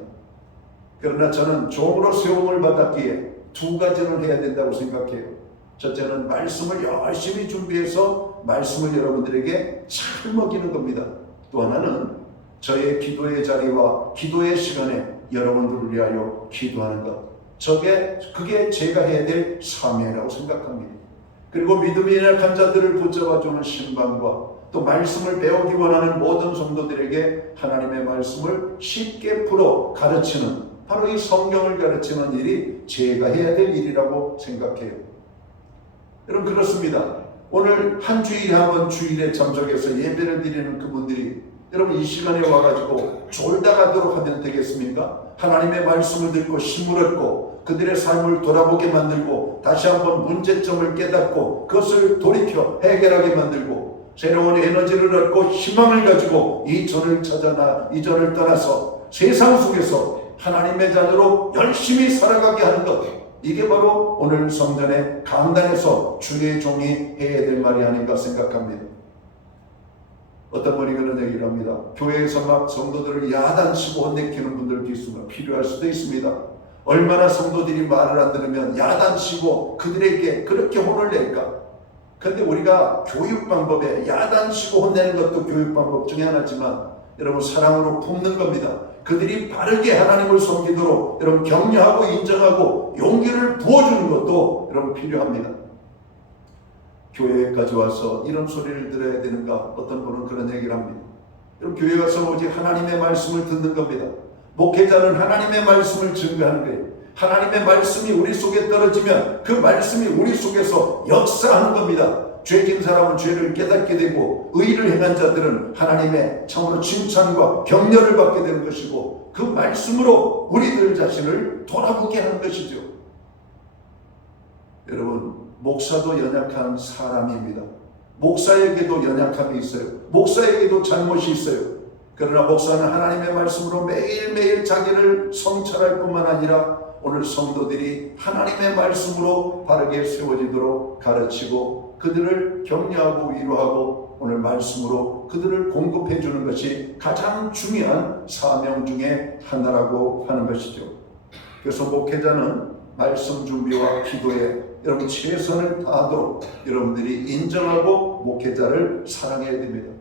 그러나 저는 종으로 세움을 받았기에 두 가지를 해야 된다고 생각해요. 첫째는 말씀을 열심히 준비해서 말씀을 여러분들에게 잘 먹이는 겁니다. 또 하나는 저의 기도의 자리와 기도의 시간에 여러분들을 위하여 기도하는 것. 그게 제가 해야 될 사명이라고 생각합니다. 그리고 믿음이 연약한 자들을 붙잡아주는 신방과 또 말씀을 배우기 원하는 모든 성도들에게 하나님의 말씀을 쉽게 풀어 가르치는 바로 이 성경을 가르치는 일이 제가 해야 될 일이라고 생각해요. 여러분 그렇습니다. 오늘 한 주일에 한번 주일에 참석해서 예배를 드리는 그분들이 여러분 이 시간에 와가지고 졸다 가도록 하면 되겠습니까? 하나님의 말씀을 듣고 힘을 얻고 그들의 삶을 돌아보게 만들고 다시 한번 문제점을 깨닫고 그것을 돌이켜 해결하게 만들고 새로운 에너지를 얻고 희망을 가지고 이전을 떠나서 세상 속에서 하나님의 자녀로 열심히 살아가게 하는 것. 이게 바로 오늘 성전의 강단에서 주의 종이 해야 될 말이 아닌가 생각합니다. 어떤 분이 그런 얘기를 합니다. 교회에서 막 성도들을 야단치고 혼내키는 분들도 있으면 필요할 수도 있습니다. 얼마나 성도들이 말을 안 들으면 야단치고 그들에게 그렇게 혼을 낼까? 근데 우리가 교육 방법에 야단치고 혼내는 것도 교육 방법 중에 하나지만 여러분 사랑으로 품는 겁니다. 그들이 바르게 하나님을 섬기도록 여러분 격려하고 인정하고 용기를 부어주는 것도 여러분 필요합니다. 교회까지 와서 이런 소리를 들어야 되는가? 어떤 분은 그런 얘기를 합니다. 여러분 교회 와서 오직 하나님의 말씀을 듣는 겁니다. 목회자는 하나님의 말씀을 증거하는 거예요. 하나님의 말씀이 우리 속에 떨어지면 그 말씀이 우리 속에서 역사하는 겁니다. 죄진 사람은 죄를 깨닫게 되고 의를 행한 자들은 하나님의 참으로 칭찬과 격려를 받게 되는 것이고 그 말씀으로 우리들 자신을 돌아보게 하는 것이죠. 여러분 목사도 연약한 사람입니다. 목사에게도 연약함이 있어요. 목사에게도 잘못이 있어요. 그러나 목사는 하나님의 말씀으로 매일매일 자기를 성찰할 뿐만 아니라 오늘 성도들이 하나님의 말씀으로 바르게 세워지도록 가르치고 그들을 격려하고 위로하고 오늘 말씀으로 그들을 공급해 주는 것이 가장 중요한 사명 중에 하나라고 하는 것이죠. 그래서 목회자는 말씀 준비와 기도에 여러분 최선을 다하도록 여러분들이 인정하고 목회자를 사랑해야 됩니다.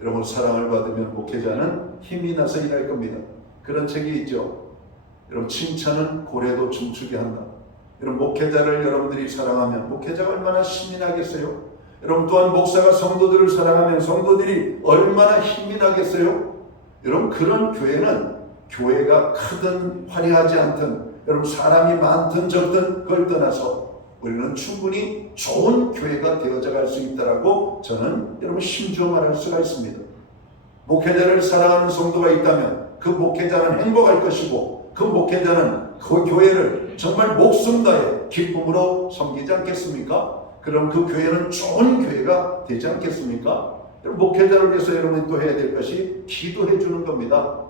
여러분 사랑을 받으면 목회자는 힘이 나서 일할 겁니다. 그런 책이 있죠. 여러분 칭찬은 고래도 춤추게 한다. 여러분 목회자를 여러분들이 사랑하면 목회자가 얼마나 힘이 나겠어요? 여러분 또한 목사가 성도들을 사랑하면 성도들이 얼마나 힘이 나겠어요? 여러분 그런 교회는 교회가 크든 화려하지 않든 여러분 사람이 많든 적든 그걸 떠나서 우리는 충분히 좋은 교회가 되어져 갈 수 있다라고 저는 여러분 심주어 말할 수가 있습니다. 목회자를 사랑하는 성도가 있다면 그 목회자는 행복할 것이고 그 목회자는 그 교회를 정말 목숨 다해 기쁨으로 섬기지 않겠습니까? 그럼 그 교회는 좋은 교회가 되지 않겠습니까? 목회자를 위해서 여러분이 또 해야 될 것이 기도해 주는 겁니다.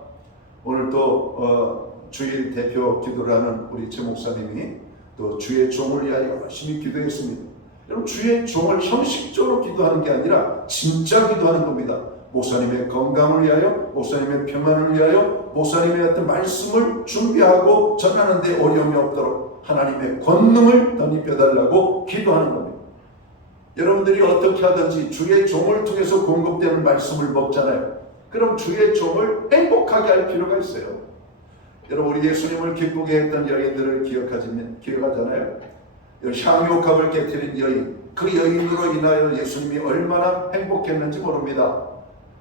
오늘 또 주일 대표 기도를 하는 우리 최 목사님이 또 주의 종을 위하여 열심히 기도했습니다. 여러분 주의 종을 형식적으로 기도하는 게 아니라 진짜 기도하는 겁니다. 목사님의 건강을 위하여, 목사님의 평안을 위하여, 목사님의 어떤 말씀을 준비하고 전하는 데 어려움이 없도록 하나님의 권능을 덧입혀달라고 기도하는 겁니다. 여러분들이 어떻게 하든지 주의 종을 통해서 공급되는 말씀을 먹잖아요. 그럼 주의 종을 행복하게 할 필요가 있어요. 여러분, 우리 예수님을 기쁘게 했던 여인들을 기억하잖아요. 향유옥합을 깨뜨린 여인, 그 여인으로 인하여 예수님이 얼마나 행복했는지 모릅니다.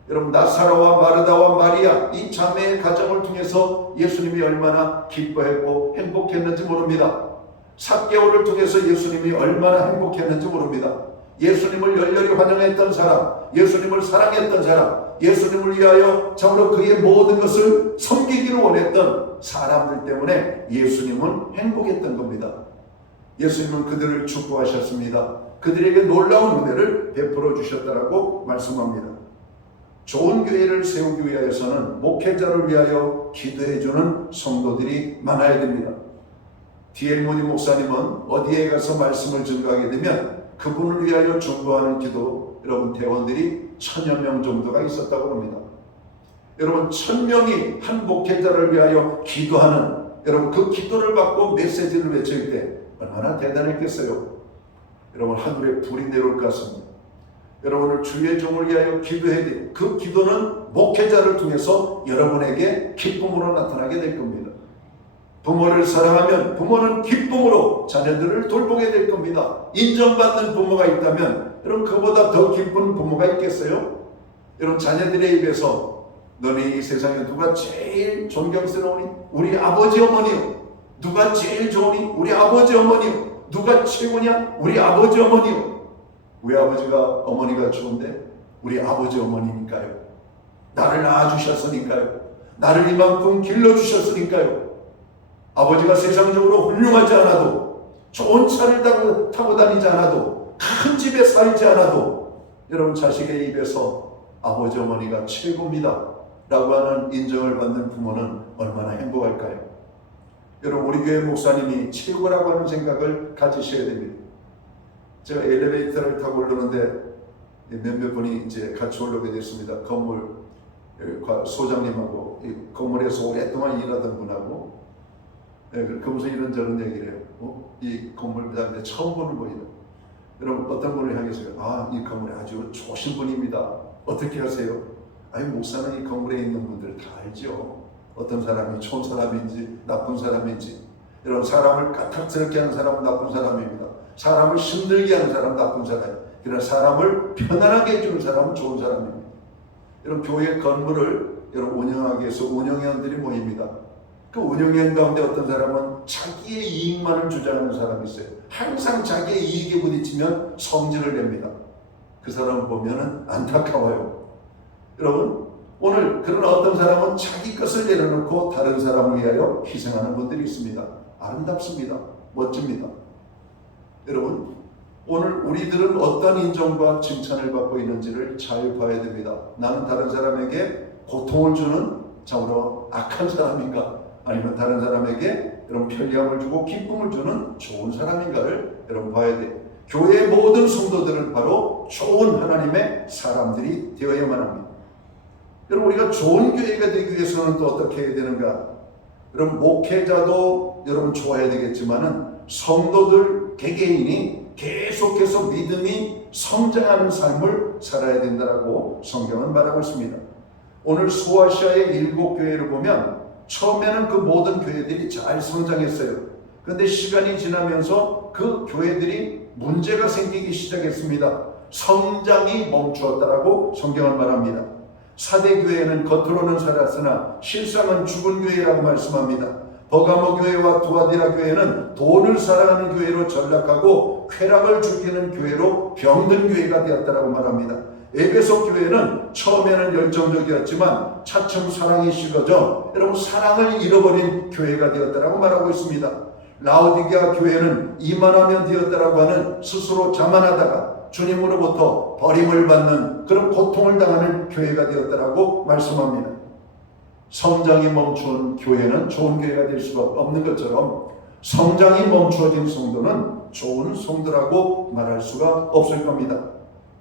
여러분, 나사로와 마르다와 마리아, 이 자매의 가정을 통해서 예수님이 얼마나 기뻐했고 행복했는지 모릅니다. 삭개오를 통해서 예수님이 얼마나 행복했는지 모릅니다. 예수님을 열렬히 환영했던 사람, 예수님을 사랑했던 사람, 예수님을 위하여 참으로 그의 모든 것을 섬기기를 원했던 사람들 때문에 예수님은 행복했던 겁니다. 예수님은 그들을 축복하셨습니다. 그들에게 놀라운 은혜를 베풀어 주셨다라고 말씀합니다. 좋은 교회를 세우기 위해서는 목회자를 위하여 기도해주는 성도들이 많아야 됩니다. D.L. 모디 목사님은 어디에 가서 말씀을 증거하게 되면 그분을 위하여 중보하는 기도, 여러분 대원들이 1000여 명 정도가 있었다고 합니다. 여러분 1000명이 한 목회자를 위하여 기도하는, 여러분 그 기도를 받고 메시지를 외칠 때 얼마나 대단했겠어요. 여러분 하늘에 불이 내려올 것 같습니다. 여러분을 주의 종을 위하여 기도해야 돼요. 그 기도는 목회자를 통해서 여러분에게 기쁨으로 나타나게 될 겁니다. 부모를 사랑하면 부모는 기쁨으로 자녀들을 돌보게 될 겁니다. 인정받는 부모가 있다면 여러분 그보다 더 기쁜 부모가 있겠어요? 여러분 자녀들의 입에서 너네 이 세상에 누가 제일 존경스러우니? 우리 아버지 어머니요. 누가 제일 좋으니? 우리 아버지 어머니요. 누가 최고냐? 우리 아버지 어머니요. 우리 아버지가 어머니가 좋은데 우리 아버지 어머니니까요. 나를 낳아주셨으니까요. 나를 이만큼 길러주셨으니까요. 아버지가 세상적으로 훌륭하지 않아도, 좋은 차를 타고 다니지 않아도, 큰 집에 살지 않아도 여러분 자식의 입에서 아버지 어머니가 최고입니다 라고 하는 인정을 받는 부모는 얼마나 행복할까요? 여러분 우리 교회 목사님이 최고라고 하는 생각을 가지셔야 됩니다. 제가 엘리베이터를 타고 올라오는데 몇몇 분이 이제 같이 올라오게 됐습니다. 건물 소장님하고 이 건물에서 오랫동안 일하던 분하고 그러면서 이런저런 얘기를 해요. 이 건물 부장인데 처음 보는 분이다. 여러분 어떤 분을 향해서요? 이 건물에 아주 좋으신 분입니다. 어떻게 하세요? 목사는 이 건물에 있는 분들 다 알죠. 어떤 사람이 좋은 사람인지 나쁜 사람인지. 여러분 사람을 까탈스럽게 하는 사람은 나쁜 사람입니다. 사람을 힘들게 하는 사람은 나쁜 사람이에요. 그러나 사람을 편안하게 해주는 사람은 좋은 사람입니다. 여러분 교회 건물을 여러분 운영하기 위해서 운영위원들이 모입니다. 그 운영위원 가운데 어떤 사람은 자기의 이익만을 주장하는 사람이 있어요. 항상 자기의 이익에 부딪히면 성질을 냅니다. 그 사람을 보면 안타까워요. 여러분 오늘 그런 어떤 사람은 자기 것을 내려놓고 다른 사람을 위하여 희생하는 분들이 있습니다. 아름답습니다. 멋집니다. 여러분 오늘 우리들은 어떤 인정과 칭찬을 받고 있는지를 잘 봐야 됩니다. 나는 다른 사람에게 고통을 주는 참으로 악한 사람인가, 아니면 다른 사람에게 여러분 편리함을 주고 기쁨을 주는 좋은 사람인가를 여러분 봐야 돼요. 교회의 모든 성도들은 바로 좋은 하나님의 사람들이 되어야만 합니다. 여러분 우리가 좋은 교회가 되기 위해서는 또 어떻게 해야 되는가? 여러분 목회자도 여러분 좋아야 되겠지만은 성도들 개개인이 계속해서 믿음이 성장하는 삶을 살아야 된다라고 성경은 말하고 있습니다. 오늘 소아시아의 7교회를 보면 처음에는 그 모든 교회들이 잘 성장했어요. 그런데 시간이 지나면서 그 교회들이 문제가 생기기 시작했습니다. 성장이 멈추었다라고 성경은 말합니다. 사대교회는 겉으로는 살았으나 실상은 죽은 교회라고 말씀합니다. 버가모 교회와 두아디라 교회는 돈을 사랑하는 교회로 전락하고 쾌락을 즐기는 교회로 병든 교회가 되었다라고 말합니다. 에베소 교회는 처음에는 열정적이었지만 차츰 사랑이 식어져 여러분 사랑을 잃어버린 교회가 되었다라고 말하고 있습니다. 라오디게아 교회는 이만하면 되었다라고 하는 스스로 자만하다가 주님으로부터 버림을 받는 그런 고통을 당하는 교회가 되었다라고 말씀합니다. 성장이 멈춘 교회는 좋은 교회가 될 수가 없는 것처럼 성장이 멈추어진 성도는 좋은 성도라고 말할 수가 없을 겁니다.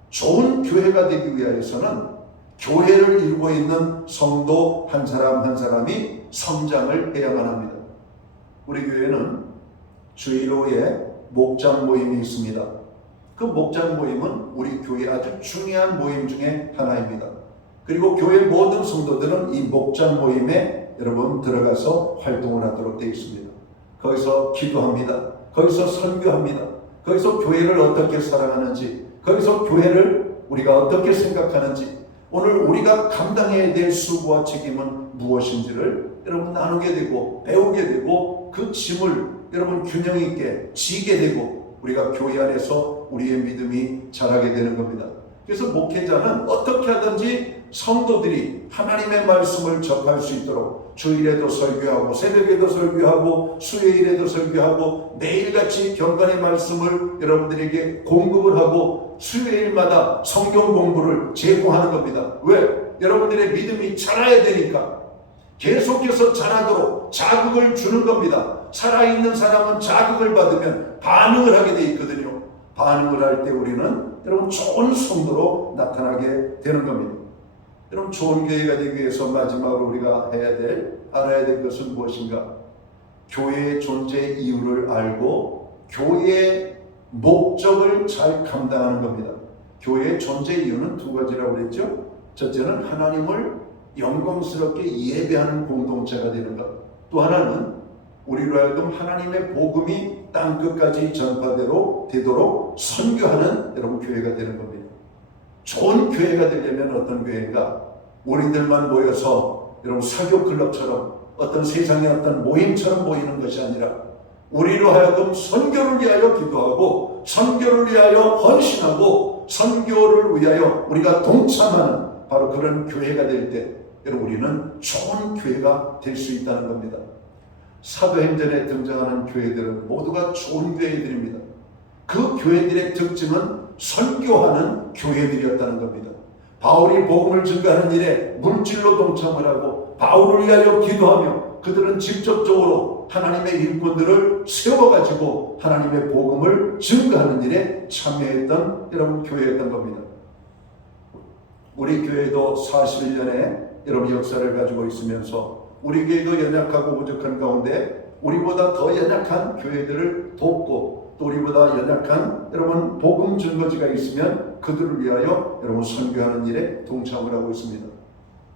좋은 교회가 되기 위해서는 교회를 이루고 있는 성도 한 사람 한 사람이 성장을 해야만 합니다. 우리 교회는 주일오후에 목장 모임이 있습니다. 그 목장 모임은 우리 교회 아주 중요한 모임 중에 하나입니다. 그리고 교회 모든 성도들은 이 목장 모임에 여러분 들어가서 활동을 하도록 되어 있습니다. 거기서 기도합니다. 거기서 선교합니다. 거기서 교회를 어떻게 사랑하는지, 거기서 교회를 우리가 어떻게 생각하는지, 오늘 우리가 감당해야 될 수고와 책임은 무엇인지를 여러분 나누게 되고 배우게 되고 그 짐을 여러분 균형 있게 지게 되고 우리가 교회 안에서 우리의 믿음이 자라게 되는 겁니다. 그래서 목회자는 어떻게 하든지 성도들이 하나님의 말씀을 접할 수 있도록 주일에도 설교하고 새벽에도 설교하고 수요일에도 설교하고 매일같이 경건의 말씀을 여러분들에게 공급을 하고 수요일마다 성경 공부를 제공하는 겁니다. 왜? 여러분들의 믿음이 자라야 되니까. 계속해서 자라도록 자극을 주는 겁니다. 살아있는 사람은 자극을 받으면 반응을 하게 돼 있거든요. 반응을 할 때 우리는 여러분 좋은 성도로 나타나게 되는 겁니다. 여러분 좋은 교회가 되기 위해서 마지막으로 우리가 알아야 될 것은 무엇인가? 교회의 존재 이유를 알고 교회의 목적을 잘 감당하는 겁니다. 교회의 존재 이유는 두 가지라고 그랬죠. 첫째는 하나님을 영광스럽게 예배하는 공동체가 되는 것. 또 하나는 우리로 하여금 하나님의 복음이 땅끝까지 전파되도록 선교하는 여러분 교회가 되는 겁니다. 좋은 교회가 되려면 어떤 교회인가? 우리들만 모여서 여러분 사교클럽처럼 어떤 세상의 어떤 모임처럼 모이는 것이 아니라 우리로 하여금 선교를 위하여 기도하고 선교를 위하여 헌신하고 선교를 위하여 우리가 동참하는 바로 그런 교회가 될 때 여러분 우리는 좋은 교회가 될 수 있다는 겁니다. 사도행전에 등장하는 교회들은 모두가 좋은 교회들입니다. 그 교회들의 특징은 선교하는 교회들이었다는 겁니다. 바울이 복음을 증거하는 일에 물질로 동참을 하고 바울을 위하여 기도하며 그들은 직접적으로 하나님의 일꾼들을 세워가지고 하나님의 복음을 증거하는 일에 참여했던 여러분 교회였던 겁니다. 우리 교회도 41년의 여러분 역사를 가지고 있으면서 우리 교회도 연약하고 부족한 가운데 우리보다 더 연약한 교회들을 돕고 또 우리보다 연약한 여러분 복음 증거지가 있으면 그들을 위하여 여러분 선교하는 일에 동참을 하고 있습니다.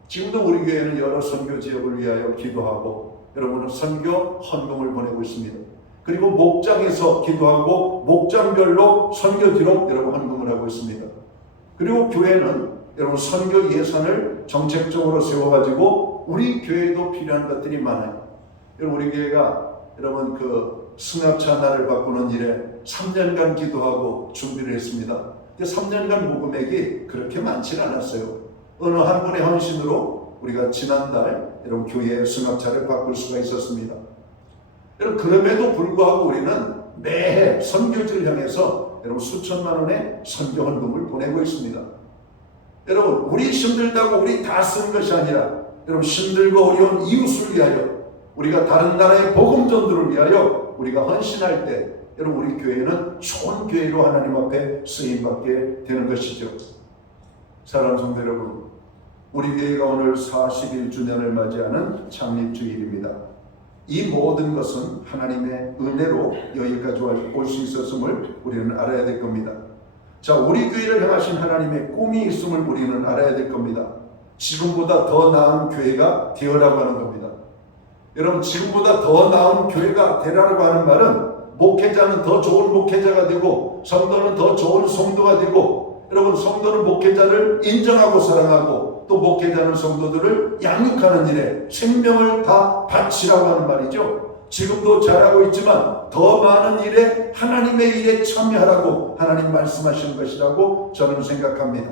지금도 우리 교회는 여러 선교 지역을 위하여 기도하고 여러분은 선교 헌금을 보내고 있습니다. 그리고 목장에서 기도하고 목장별로 선교지로 여러분 헌금을 하고 있습니다. 그리고 교회는 여러분 선교 예산을 정책적으로 세워가지고 우리 교회도 필요한 것들이 많아요. 여러분 우리 교회가 여러분 그 승합차 날을 바꾸는 일에 3년간 기도하고 준비를 했습니다. 근데 3년간 모금액이 그렇게 많지는 않았어요. 어느 한 분의 헌신으로 우리가 지난달 여러분 교회의 승합차를 바꿀 수가 있었습니다. 여러분 그럼에도 불구하고 우리는 매해 선교지를 향해서 여러분 수천만 원의 선교 헌금을 보내고 있습니다. 여러분 우리 힘들다고 우리 다 쓰는 것이 아니라 여러분 힘들고 어려운 이웃을 위하여 우리가 다른 나라의 복음 전도를 위하여 우리가 헌신할 때 여러분 우리 교회는 좋은 교회로 하나님 앞에 쓰임받게 되는 것이죠. 사랑하는 성도 여러분, 우리 교회가 오늘 41주년을 맞이하는 창립주일입니다. 이 모든 것은 하나님의 은혜로 여기까지 올 수 있었음을 우리는 알아야 될 겁니다. 자, 우리 교회를 향하신 하나님의 꿈이 있음을 우리는 알아야 될 겁니다. 지금보다 더 나은 교회가 되어라고 하는 겁니다. 여러분 지금보다 더 나은 교회가 되라고 하는 말은 목회자는 더 좋은 목회자가 되고 성도는 더 좋은 성도가 되고 여러분 성도는 목회자를 인정하고 사랑하고 또 목회자는 성도들을 양육하는 일에 생명을 다 바치라고 하는 말이죠. 지금도 잘하고 있지만 더 많은 일에 하나님의 일에 참여하라고 하나님 말씀하시는 것이라고 저는 생각합니다.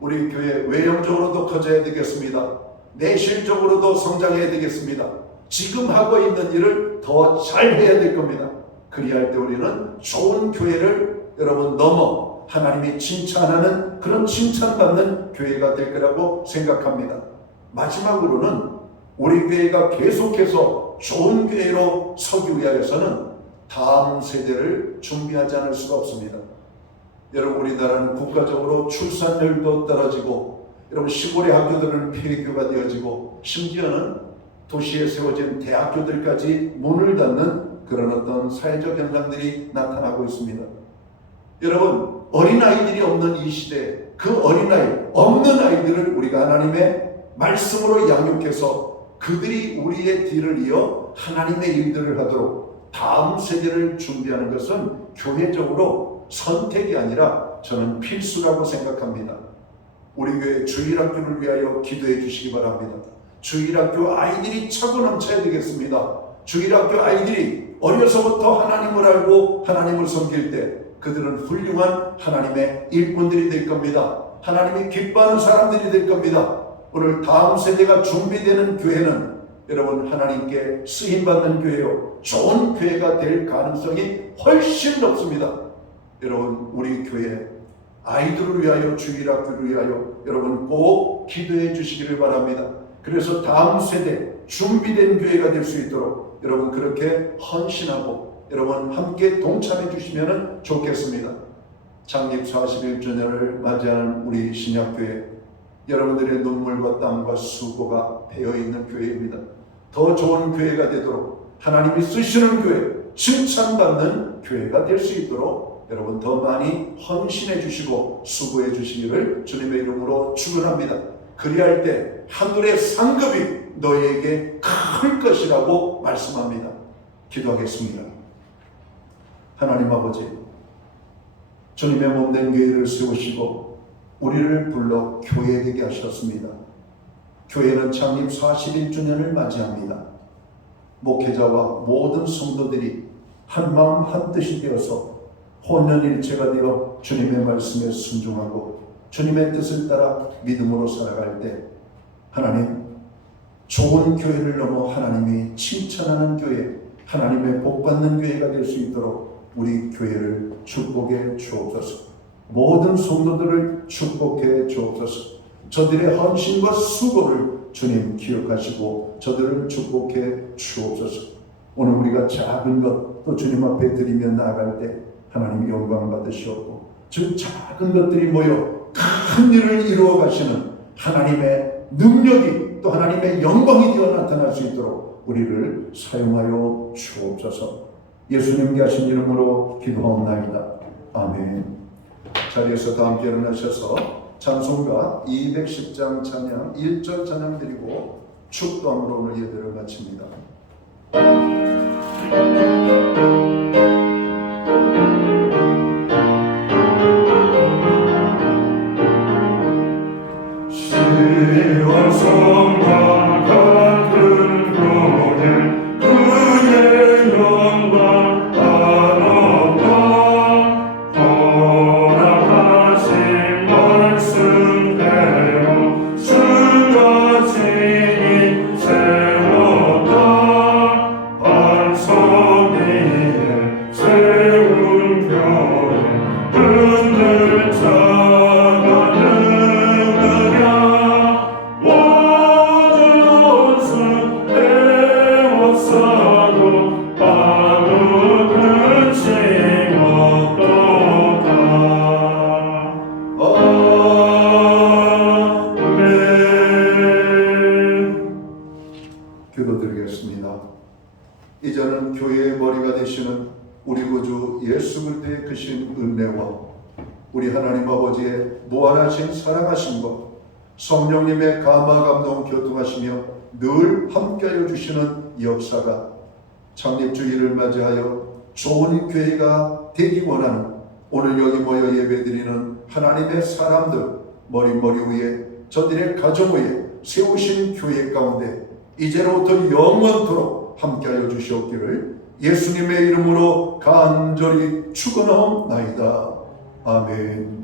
우리 교회 외형적으로도 커져야 되겠습니다. 내실적으로도 성장해야 되겠습니다. 지금 하고 있는 일을 더 잘해야 될 겁니다. 그리할 때 우리는 좋은 교회를 여러분 넘어 하나님이 칭찬하는 그런 칭찬받는 교회가 될 거라고 생각합니다. 마지막으로는 우리 교회가 계속해서 좋은 교회로 서기 위하여서는 다음 세대를 준비하지 않을 수가 없습니다. 여러분 우리나라는 국가적으로 출산율도 떨어지고 여러분 시골의 학교들은 폐교가 되어지고 심지어는 도시에 세워진 대학교들까지 문을 닫는 그런 어떤 사회적 현상들이 나타나고 있습니다. 여러분, 어린아이들이 없는 이 시대에 그 어린아이, 없는 아이들을 우리가 하나님의 말씀으로 양육해서 그들이 우리의 뒤를 이어 하나님의 일들을 하도록 다음 세대를 준비하는 것은 교회적으로 선택이 아니라 저는 필수라고 생각합니다. 우리 교회 주일학교를 위하여 기도해 주시기 바랍니다. 주일학교 아이들이 차고 넘쳐야 되겠습니다. 주일학교 아이들이 어려서부터 하나님을 알고 하나님을 섬길 때 그들은 훌륭한 하나님의 일꾼들이 될 겁니다. 하나님이 기뻐하는 사람들이 될 겁니다. 오늘 다음 세대가 준비되는 교회는 여러분 하나님께 쓰임받는 교회요, 좋은 교회가 될 가능성이 훨씬 높습니다. 여러분, 우리 교회 아이들을 위하여, 주일학교를 위하여 여러분 꼭 기도해 주시기를 바랍니다. 그래서 다음 세대 준비된 교회가 될 수 있도록 여러분 그렇게 헌신하고 여러분 함께 동참해 주시면 좋겠습니다. 창립 41주년을 맞이하는 우리 신약교회, 여러분들의 눈물과 땀과 수고가 배어있는 교회입니다. 더 좋은 교회가 되도록 하나님이 쓰시는 교회, 칭찬받는 교회가 될 수 있도록 여러분 더 많이 헌신해 주시고 수고해 주시기를 주님의 이름으로 축원합니다. 그리할 때 하늘의 상급이 너희에게 클 것이라고 말씀합니다. 기도하겠습니다. 하나님 아버지, 주님의 몸된 교회를 세우시고 우리를 불러 교회되게 하셨습니다. 교회는 창립 41주년을 맞이합니다. 목회자와 모든 성도들이 한마음 한뜻이 되어서 혼연일체가 되어 주님의 말씀에 순종하고 주님의 뜻을 따라 믿음으로 살아갈 때 하나님, 좋은 교회를 넘어 하나님이 칭찬하는 교회, 하나님의 복받는 교회가 될 수 있도록 우리 교회를 축복해 주옵소서. 모든 성도들을 축복해 주옵소서. 저들의 헌신과 수고를 주님 기억하시고 저들을 축복해 주옵소서. 오늘 우리가 작은 것 또 주님 앞에 드리며 나아갈 때 하나님 영광 받으시옵고 저 작은 것들이 모여 큰 일을 이루어 가시는 하나님의 능력이 또 하나님의 영광이 되어 나타날 수 있도록 우리를 사용하여 주옵소서. 예수님께 하신 이름으로 기도하옵나이다. 아멘. 자리에서 다 함께 일어나셔서 찬송가 210장 찬양 1절 찬양 드리고 축도함으로 오늘 예배를 마칩니다. 시원성과 같은 교회 그의 영광 한없다. 허락하신 말씀대로 주가 지니 세웠다. 반석 위에 세운 교회 흔들 자가 누구랴. 모든 옷은 애워싸도 아무 근심 없도다. 아멘. 기도드리겠습니다. 이제는 교회의 머리가 되시는 우리 구주 예수 그리스도의 크신 은혜와 우리 하나님 아버지의 무한하신 사랑하심과 성령님의 감화 감동 교통하시며 늘 함께하여 주시는 역사가 창립주일을 맞이하여 좋은 교회가 되기 원하는 오늘 여기 모여 예배드리는 하나님의 사람들 머리 위에 저들의 가정 위에 세우신 교회 가운데 이제로부터 영원토록 함께하여 주시옵기를 예수님의 이름으로 간절히 축원하옵나이다. 아멘.